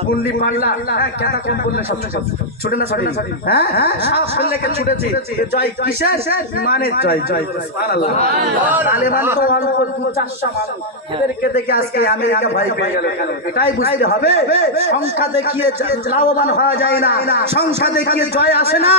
গুল্লি পাল্লা, কেটা কম বললে সব ছুটে না, হ্যাঁ সব ফেললেকে ছুটেছে। জয় কিসের? ইমানের জয়। সুবহানাল্লাহ। তালেবান তো অল্প 2-400 মানুষ, এদেরকে দেখে আজকে আমেরিকা ভয় পেয়ে গেল। এটাই বুঝতে হবে, সংখ্যা দেখিয়ে লাভবান হওয়া যায় না, সংখ্যা দেখিয়ে জয় আসে না।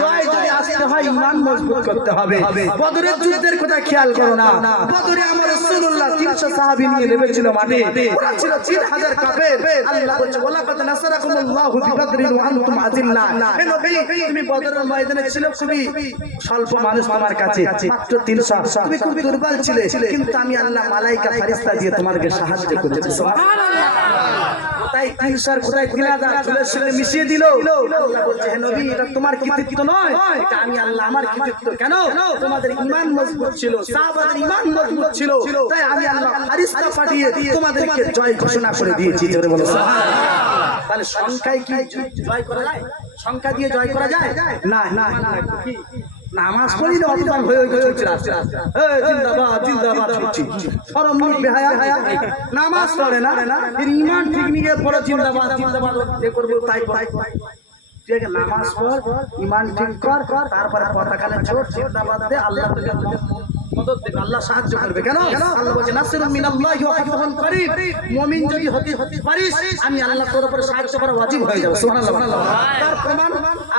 জয় যদি আসতে হয় ইমান মজবুত করতে হবে। বদরের যুদ্ধের কথা খেয়াল করো না, বদরে আমার রাসূলুল্লাহ 300 সাহাবী নিয়ে নেমেছিল মাঠে, ওরা ছিল 3000 কাফের। আল্লাহ বলছে ওয়ালাকাদ নাসারাকুমুল্লাহু বিবদরিন ওয়া আনতুম আযিল্লা। হে নবী, তুমি বদরের ময়দানে ছিলে খুবই স্বল্প মানুষ, তোমার কাছে মাত্র 300, তুমি খুব দুর্বল ছিলে, কিন্তু আমি আল্লাহ মালাইকা ফেরেশতা দিয়ে তোমাকে সাহায্য করেছি। সুবহানাল্লাহ। তাই 300 কোথায় 3000 চুলের সঙ্গে মিশিয়ে দিল। আল্লাহ বলছে হে নবী, এটা তোমার কৃতিত্ব নয়, এটা আমি আল্লাহ আমার কৃতিত্ব। কেন? তোমাদের ঈমান মজবুত ছিল, সাহাবাদের ঈমান মজবুত ছিল, তাই আমি আল্লাহ ফেরেশতা পাঠিয়ে তোমাদেরকে জয় ঘোষণা করে দিয়েছি। জোরে বলো সুবহানাল্লাহ। তাহলে সংখ্যায় কি জয় করা যায়? সংখ্যা দিয়ে জয় করা যায় না? কি নামাজ পড়ি না অপমান হয়ে চলছে রাস্তা, এই জিন্দাবাদ করছি, শরম মুখ বেহায়া, নামাজ পড়ে না, এর ঈমান ঠিক নিয়ে পড়ো জিন্দাবাদ এ করবো তাই। তুই আগে নামাজ পড়, ঈমান ঠিক কর, তারপরে পতাকালে ছোট জিন্দাবাদ দে, আল্লাহ তোকে মদদ দেবে, আল্লাহ সাহায্য করবে। কেন? আল্লাহ বলছে নাসরুম মিনাল্লাহি ওয়া ফাতহুন করিব। মুমিন যদি হতে পারিস, আমি আল্লাহ তোর উপরে সাহায্য করা ওয়াজিব হয়ে যাবে। সুবহানাল্লাহ। তার প্রমাণ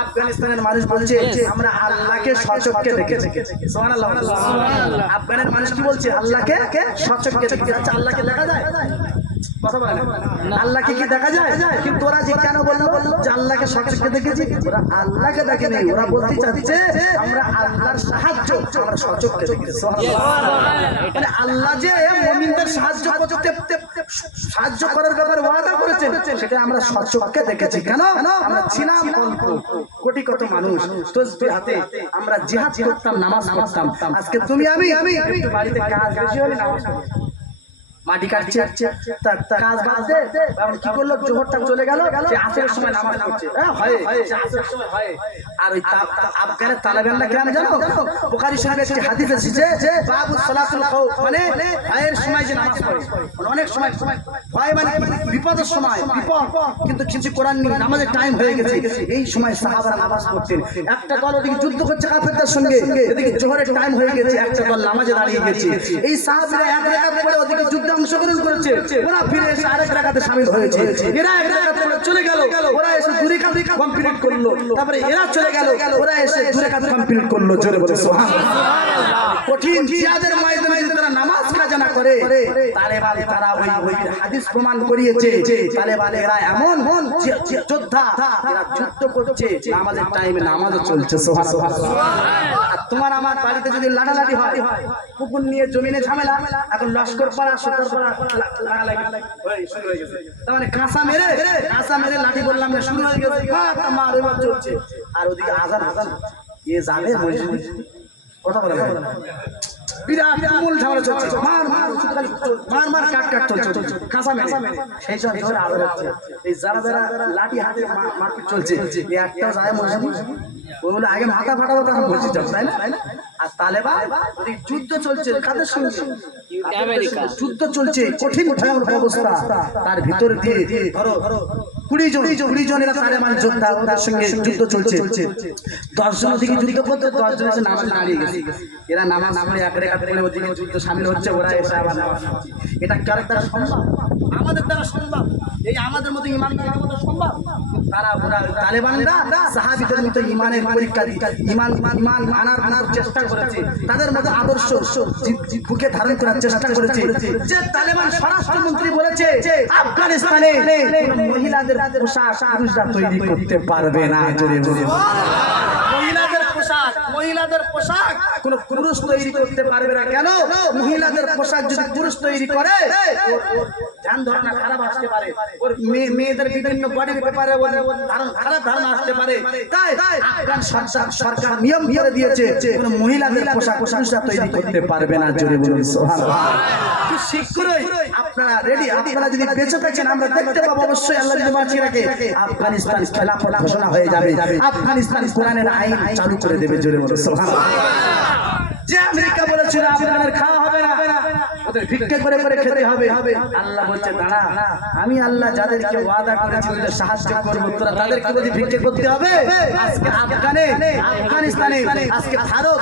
আফগানিস্তানের মানুষ বলছে আমরা আল্লাহকে সচক্ষে দেখেছি। সুবহানাল্লাহ। আফগানের মানুষ কি বলছে? আল্লাহকে সচক্ষে দেখেছি। আচ্ছা, আল্লাহকে দেখা যায়? কথা বলে না, আল্লাহকে কি দেখা যায়? কিন্তু ওরা যে কেন বললো যে আল্লাহকে সচক্ষে দেখেছি? ওরা আল্লাহকে দেখেনি, ওরা বলতে চাচ্ছে আমরা আল্লাহর সাহায্য আমরা সচক্ষে দেখেছি। মানে আল্লাহ যে মুমিনদের সাহায্য করার ব্যাপারে ওয়াদা করেছেন, সেটা আমরা সচক্ষে দেখেছি। কেন? আমরা ছিলাম অল্প, কোটি কত মানুষ, তাসবিহ হাতে আমরা জিহাদ করতাম, নামাজ পড়তাম। আজকে তুমি আমি একটু বাড়িতে কাজ বেশি হলে নামাজ মাটি কাটছে, কাজ বাদ দে, এখন কি করলো? জোহরটা চলে গেল, যে আসরের সময় নামাজ পড়ছে, হয় আসরের সময় হয়। আর ওই আফগানের তালেবানরা কেন জানো? বুখারী শরীফে একটি হাদিস এসেছে যে বাবু সালাতুল খাউফ, মানে ভয়ের সময় যে নামাজ পড়ে, অনেক সময় ভয় মানে বিপদের সময়, বিপদ, কিন্তু কিছু কোরআন নেই, নামাজের টাইম হয়ে গেছে, এই সময় সাহাবারা নামাজ পড়তেন। একটা দল ওদিকে যুদ্ধ করছে কাফেরদের সঙ্গে, এদিকে জোহরের টাইম হয়ে গেছে, একটা দল নামাজে দাঁড়িয়ে গেছে। এই সাহাবীরা এক রাকাত পড়ে ওদিকে যুদ্ধে অংশগ্রহণ করেছে, ওরা ফিরে এসে আরেক রাকাতে শামিল হয়েছে। এরা এক রাকাত পড়ে চলে গেল, ওরা এসে দুই রাকাত কমপ্লিট করলো, তারপরে এরা চলে গেল, ওরা এসে দুই রাকাত কমপ্লিট করলো। জোরে বলে সুবহানাল্লাহ। কঠিন জিহাদের ময়দানে যদি তারা নামাজ কাজা না করে, তালেবান তারা ওই হাদিস প্রমাণ করিয়েছে, তালেবানেরা এমন যোদ্ধা, এরা যুদ্ধ করছে, নামাজের টাইমে নামাজও চলছে। সুবহানাল্লাহ। আর তোমার আমার বাড়িতে যদি লাগালাগি হয়, কুকুর নিয়ে জমিনে ঝামেলা, এখন লস্কর পাড়া সরকার পাড়া লাগালাগি শুরু হয়ে গেছে, তার মানে কাঁসা মেরে লাঠি বললাম না শুরু হয়ে গেছে, মার এবার চলছে। আর ওদিকে আজান এ যাবে মসজিদে, কথা বলে না, বিরাট তুমুল ঝামেলা চলছে, মার মার মার মার কাট কাট চলছে, কাঁচা মেরে সেই সময় ঝড় আলো হচ্ছে, এই যারা যারা লাঠি হাতে মারপিট চলছে, এই একটাও যায় মনে ওগুলো আগে মাথা ফাটাবো তখন বসে যাবে, তাই না? আর তালেবান যুদ্ধ চলছে কাদের সঙ্গে? আমেরিকা। যুদ্ধ চলছে, কঠিন ভয়াবহ অবস্থা, তার ভিতর দিয়ে ধরো 20 জন এরা তালেবান যোদ্ধা, ওদের সঙ্গে যুদ্ধ চলছে, 10 জন ওদিকে যুদ্ধ করতে, 10 জন এসে নামাজ দাঁড়িয়ে গেছে, এরা নামাজ পড়ে এক রেখাত করে ওদিকে যুদ্ধ সামিল হচ্ছে, ওরা এসে আবার নামাজ পড়ছে। এটা কার দ্বারা সম্ভব? আমাদের দ্বারা সম্ভব, এই আমাদের মতো ইমানদারের মতো সম্ভব? তারা ওরা তালেবানরা সাহাবীদের মতো ইমানের পরীক্ষা দিয়ে ইমান আনার চেষ্টা করেছে, তাদের মধ্যে আদর্শ বুকে ধারণ করার চেষ্টা করেছে। যে তালেবান স্বরাষ্ট্রমন্ত্রী বলেছে আফগানিস্তানে মহিলাদের পোশাক পুরুষরা তৈরি করতে পারবে না, জোরে বলুন। মহিলাদের পোশাক কোন পুরুষ তৈরি করতে পারবে না। কেন? মহিলাদের পোশাক যদি পুরুষ তৈরি করে ধ্যান ধারণা খারাপ আসতে পারে, ওর মেয়েদের বিভিন্ন বডির ব্যাপারে খারাপ ধারণা আসতে পারে। তাই আফগান সরকার নিয়ম করে দিয়েছে কোন মহিলাদের পোশাক পুরুষরা তৈরি করতে পারবে না, জোরে বলুন সুবহানাল্লাহ। কি শীঘ্রই আপনারা রেডি, আপনারা যদি বেঁচে থাকেন আমরা দেখতে পাবো, অবশ্যই আল্লাহ যদি বাঁচিয়ে রাখে আফগানিস্তান খেলাফত ঘোষণা হয়ে যাবে, আফগানিস্তান কোরআনের আইন চালু করে দেবে, জোরে বলুন সুবহানাল্লাহ। যে আমেরিকা বলেছিল আপনাদের খাওয়া হবে না, ওদের ভিক্ষা করে করে খেতে হবে, আল্লাহ বলছে দাঁড়া, আমি আল্লাহ যাদেরকে ওয়াদা করেছি ওদের সাহায্য করব, তোরা তাদেরকে যদি ভিক্ষা করতে হবে। আজকে আফগানিস্তানে, আজকে ভারত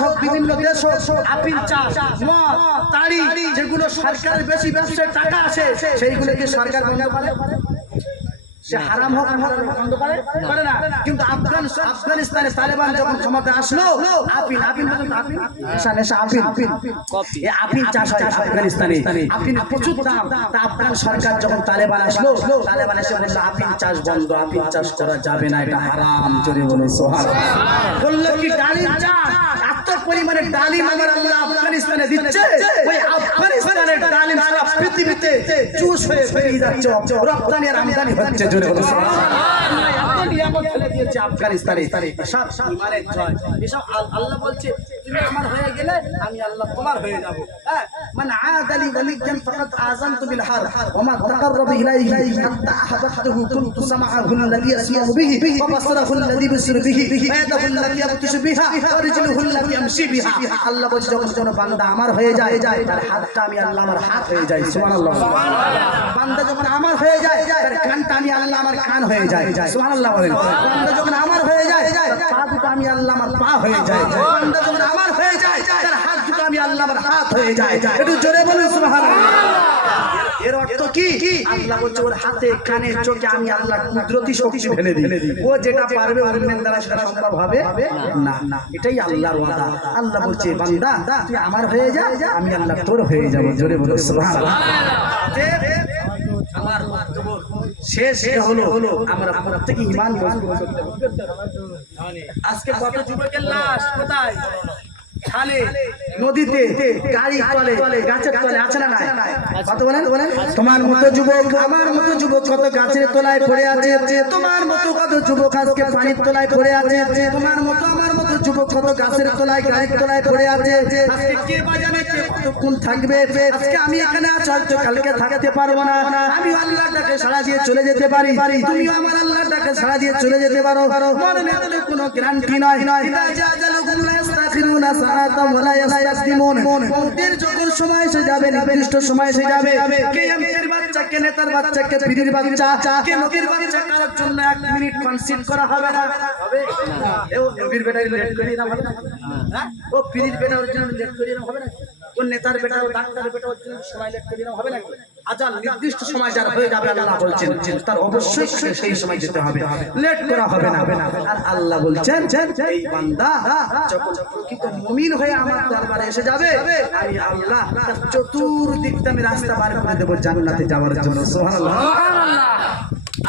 হোক, বিভিন্ন দেশ হোক, আপিল চাষ, মদ, তাড়ি, যেগুলো সরকারের বেশি ব্যবসায় টাকা আসে সেইগুলোকে সরকার বন্ধ করে, সে হারাম হোক বন্ধ করে না। কিন্তু আফগানিস্তানে তালেবান যখন ক্ষমতা আসলো, আপিল চাষ হয় আফগানিস্তানে, আপিল প্রচুর দাম। তা আফগান সরকার যখন তালেবান আসলো, তালেবান এসে বললো আপিল চাষ বন্ধ, আপিল চাষ করা যাবে না, এটা হারাম, জোরে বলুন সুবহানাল্লাহ। বললো কি ডালিম চাষ, এত পরিমাণে ডালিম আমার আল্লাহ আফগানিস্তানে দিচ্ছে, ওই আফগানিস্তানের ডালিম সারা পৃথিবীতে জুস হয়ে বেরিয়ে যাচ্ছে, রপ্তানি আর আমদানি হচ্ছে, জোরে বলুন সুবহানাল্লাহ। এত নিয়ামত ফেলে দিয়েছে আফগানিস্তানে, সব ইমানের জয়। এসব আল্লাহ বলছে তুমি আমার হয়ে গেলে আমি আল্লাহ তোমার হয়ে যাব। হ্যাঁ, মান আদালি ওয়ালিয়ান ফাকাদ আযানতু বিল হার ওয়া মা তাকাররাবা ইলাইহি হাত্তা আহাবতুহু কুনতু সামাআহু আল্লাযী ইয়াসমাউ বিহি ওয়া বাসারাহু আল্লাযী ইবসিরু বিহি ওয়া ইয়াদাহু আল্লাতী ইয়াবতিশু বিহা ওয়া রিজলুহু আল্লাতী ইয়ামশি বিহা। আল্লাহ বলছে যখন কোন বান্দা আমার হয়ে যায়, তার হাতটা আমি আল্লাহ আমার হাত হয়ে যায়, সুবহানাল্লাহ। বান্দা যখন আমার হয়ে যায়, তার কানটা আমি আল্লাহ আমার কান হয়ে যায়, সুবহানাল্লাহ বলেন। বান্দা যখন আমার হয়ে যায়, পা দুটো আমি আল্লাহ আমার পা হয়ে যায়। বান্দা যখন আমার হয়ে যায়, তার হাত দুটো আমি আল্লাহ আমার হাত হয়ে যায়, একটু জোরে বলুন সুবহানাল্লাহ। এর অর্থ কি? আল্লাহ বলছে ওর হাতে কানে চোখে আমি আল্লাহ কুদরতি শক্তি ঢেলে দিই, ও যেটা পারবে অন্যের দ্বারা সেটা সম্ভব হবে না। এটাই আল্লাহর ওয়াদা। আল্লাহ বলছে বান্দা তুই আমার হয়ে যা, আমি আল্লাহ তোর হয়ে যাব, জোরে বলুন সুবহানাল্লাহ। আমার বক্তব্য শেষ হলো আমরা প্রত্যেকে ঈমান মজবুত করতে হবে। আজকে কত যুবকের লাশ কোথায়? খালে, নদীতে, গাড়ি তলে, গাছের তলে আছে না নাই? কত বলেন? তোমার মতো যুবক, আমার মতো যুবক কত গাছের তলায় পড়ে আছে, তোমার মতো কত যুবক আজকে পানির তলায় পড়ে আছে, তোমার মতো আমার মতো যুবক কত গাছের তলায়, গাড়ির তলায় পড়ে আছে। আজকে কে বাজানে কে কতক্ষণ থাকবে? আজকে আমি এখানে আছি, হয়তো কালকে থাকতে পারবো না। আমি আল্লাহটাকে সাড়া দিয়ে চলে যেতে পারি, তুমিও আমার আল্লাহটাকে সাড়া দিয়ে চলে যেতে পারো। মরণের কোনো গ্যারান্টি নয়। মৌতের যখন সময় এসে যাবে, নির্দিষ্ট সময় এসে যাবে, কে এমপির বাচ্চা, কে নেতার বাচ্চা, কে পীরের বাচ্চা, কে নবীর বাচ্চা, কারোর জন্য 1 মিনিট কনসিড করা হবে না। হবে? ও নবীর বেটাই লেট করে না হবে না? হ্যাঁ, ও পীরের বেটা ওর জন্য লেট করে না হবে না? ও নেতার বেটা, ও ডাক্তারের বেটা ওর জন্য সময় লেট করে না হবে না? আজান নির্দিষ্ট সময় যার হয়ে যাবে আল্লাহ বলছেন তার অবশ্যই সেই সময় যেতে হবে, লেট করা হবে না। আর আল্লাহ বলছেন এই বান্দা যখন প্রকৃত মুমিন হয়ে আমার দরবারে এসে যাবে, আমি আল্লাহ তার চতুর্দিক থেকে আমি রাস্তা বার করে দেব জান্নাতে যাওয়ার জন্য, সুবহানাল্লাহ।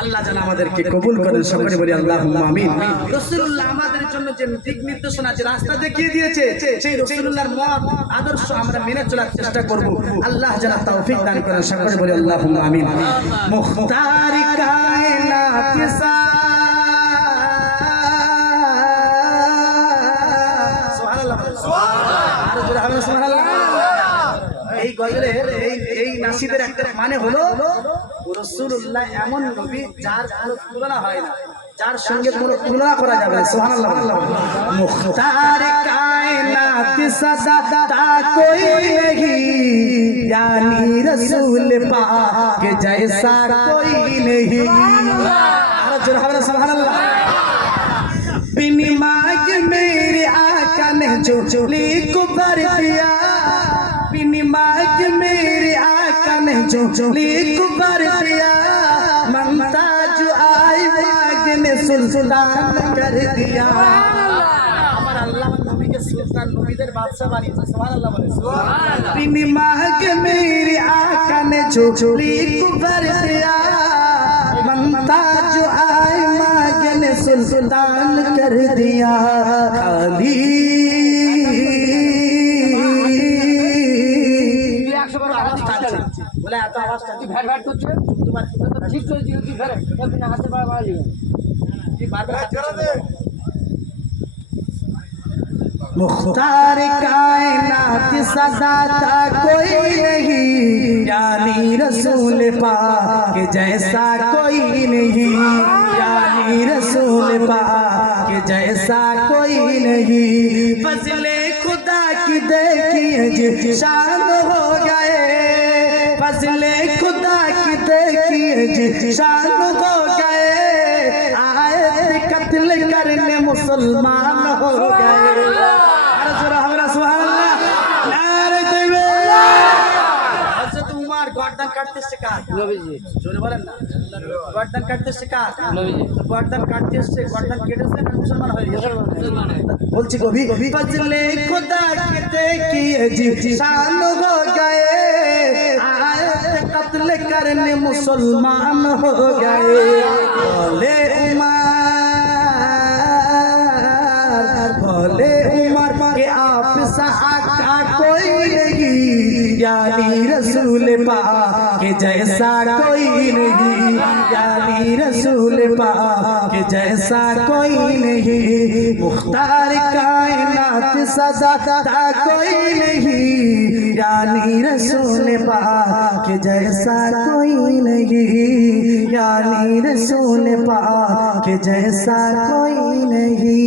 আল্লাহ যেন আমাদেরকে কবুল করেন, সকলে বলি আল্লাহুম্মা আমিন। রাসূলুল্লাহ আমাদের জন্য যে দিক নির্দেশনা, যে রাস্তা দেখিয়ে দিয়েছে, সেই রাসূলুল্লাহর মত আদর্শ আমরা মেনে চলার চেষ্টা করব। আল্লাহ যেন তৌফিক দান করেন, সকলে বলি আল্লাহুম্মা আমিন। মুখতারি কায়নাত সুবহানাল্লাহ, সুবহানাল্লাহ। গজলের এই নাসিদের একটা মানে হলো রাসূলুল্লাহ এমন নবী যার কোনো তুলনা হয় না, যার সঙ্গে কোনো তুলনা করা যাবে না। সুবহানাল্লাহ। মুখতার কায়নাত সদা তা কোই नहीं यानी रसूल पाक जैसा कोई नहीं। আরো জোরে হবে না সুবহানাল্লাহ। बिन मांग मेरे आका ने जो लिख भर दिया, बिन मांग मेरे आका ने जो लिख भर दिया, ममता जो आई मांगने सुल्तान कर दिया। আমার আল্লাহ নবী কে সুলতান নবীদের বাদশা বানিয়েছে। সুবহানাল্লাহ বলে। बिन मांग मेरे आका ने जो लिख भर दिया, ममता जो आई मांगने सुल्तान कर दिया। खाली बोले आता आवाज करती भैर भैर করছে তোমার ঠিক চলছে তুই ঘরে একদিন হাতে বাড়া লিয়ে তুই বারবার চড়া দে। मुख्तार कायनात सदा था कोई नहीं यानी रसूल पाक जैसा कोई नहीं, यानी रसूल पाक जैसा कोई नहीं। फजले खुदा की देखिए जी शान हो गए, फजले खुदा की देखिए जी शान हो गए, आए कत्ल करने मुसलमान हो गए। गर्दन काटते शिकार नबीजी जोरे बोलेन ना गर्दन काटते शिकार नबीजी गर्दन काटते से गर्दन केटे से मुसलमान हो गए। बोलছি কবি फजले खुदा के देखिए जी शान हो गए, आए कत्ल करने मुसलमान हो गए। बोले उमर के आप सा आका कोई नहीं, यानी रसूल पाक जैसा कोई नहीं, यानी रसूल पाक जैसा कोई नहीं। मुख्तार कायनात सदा था कोई नहीं, यानी रसूल पाक जैसा कोई नहीं, यानी रसूल पाक जैसा कोई नहीं।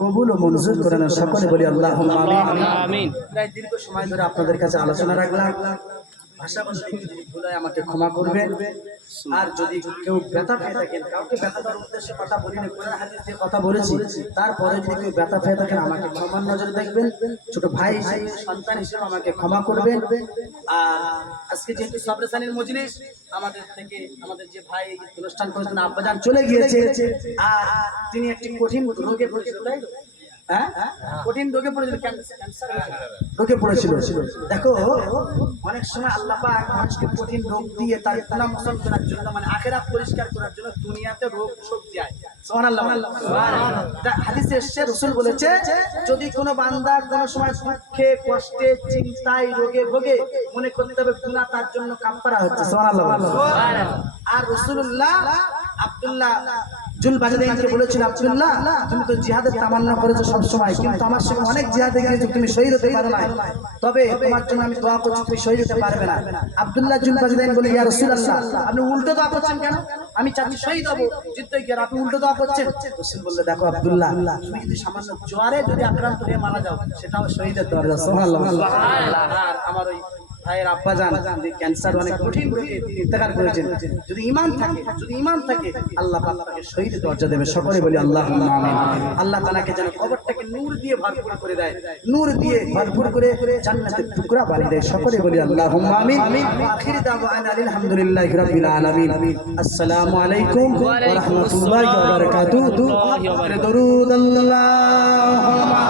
কবুল ও মঞ্জুর করেন সকলে বলি আল্লাহুম্মা আমিন। প্রায় দীর্ঘ সময় ধরে আপনাদের কাছে আলোচনা রাখলাম, ভাষাভাষী যদি ভুল হয় আমাকে ক্ষমা করবেন। আর যদি কেউ ব্যথা পেয়ে থাকেন, কাউকে ব্যথা দেওয়ার উদ্দেশ্যে কথা বলিনি, কোরআন হাদিস দিয়ে কথা বলেছি, তারপরে যদি কেউ ব্যথা পেয়ে থাকেন আমাকে ক্ষমার নজরে দেখবেন। ছোট ভাই হিসেবে সন্তান হিসেবে আমাকে ক্ষমা করবেন। আর আজকে যেহেতু সবরেসানির মজলিস, আমাদের থেকে আমাদের যে ভাই অনুষ্ঠান করেছেন আব্বাজান চলে গিয়েছে, আর তিনি একটি কঠিন রোগে পড়েছিল, তাই তো? হ্যাঁ, কঠিন রোগে পড়েছিল, ক্যান্সার রোগে পড়েছিল। দেখো অনেক সময় আল্লাহ পাক মানুষকে কঠিন রোগ দিয়ে তার গুনাহ মোচন করার জন্য, মানে আখিরাত পরিষ্কার করার জন্য দুনিয়াতে রোগ শোক দেয়। সুবহানাল্লাহ। হাদিসে এসেছে, রাসূল বলেছে যদি কোনো বান্দা কোনো সময় দুঃখে কষ্টে চিন্তায় রোগে ভোগে, মনে করতে হবে গুনাহ তার জন্য কাফারা হচ্ছে। সুবহানাল্লাহ। আর রাসূলুল্লাহ আব্দুল্লাহ জুল বাজাদাইনকে বলেছিল, আব্দুল্লাহ তুমি তো জিহাদের তামান্না করেছো সব সময়, কিন্তু আমার সঙ্গে অনেক জিহাদে গিয়েছো, তুমি শহীদ হতে পারো না, তবে তোমার জন্য আমি দোয়া করছি তুমি শহীদ হতে পারবে না। আব্দুল্লাহ জুল বাজাদাইন বলে, ইয়া রাসূলুল্লাহ আপনি উল্টো দোয়া করছেন কেন? আমি চাচ্ছি শহীদ হব, যুদ্ধে গিয়ে আপনি উল্টো দোয়া করছেন। রাসূল বললে, দেখো আব্দুল্লাহ তুমি যদি সামান্য জ্বরে যদি আক্রান্ত হয়ে মারা যাও, সেটাও শহীদের দরজা। সুবহানাল্লাহ। আর আমার ওই ভাইয়ের আব্বাজান ক্যান্সার অনেক কঠিন রোগে তিনি ইন্তেকাল করেছেন, যদি ঈমান থাকে আল্লাহ পাক তাকে শহীদের দরজা দেবে। সকলে বলি আল্লাহুম্মা আমিন। আল্লাহ তাআলাকে যেন কবরটাকে নূর দিয়ে ভরপুর করে দেয়, নূর দিয়ে ভরপুর করে জান্নাতের টুকরা বানিয়ে দেয়। সকলে বলি আল্লাহুম্মা আমিন। আখির দাওয়ানা আলহামদুলিল্লাহি রাব্বিল আলামিন। আসসালামু আলাইকুম ওয়া রাহমাতুল্লাহি ওয়া বারাকাতুহু। দরুদ আল্লাহুম্মা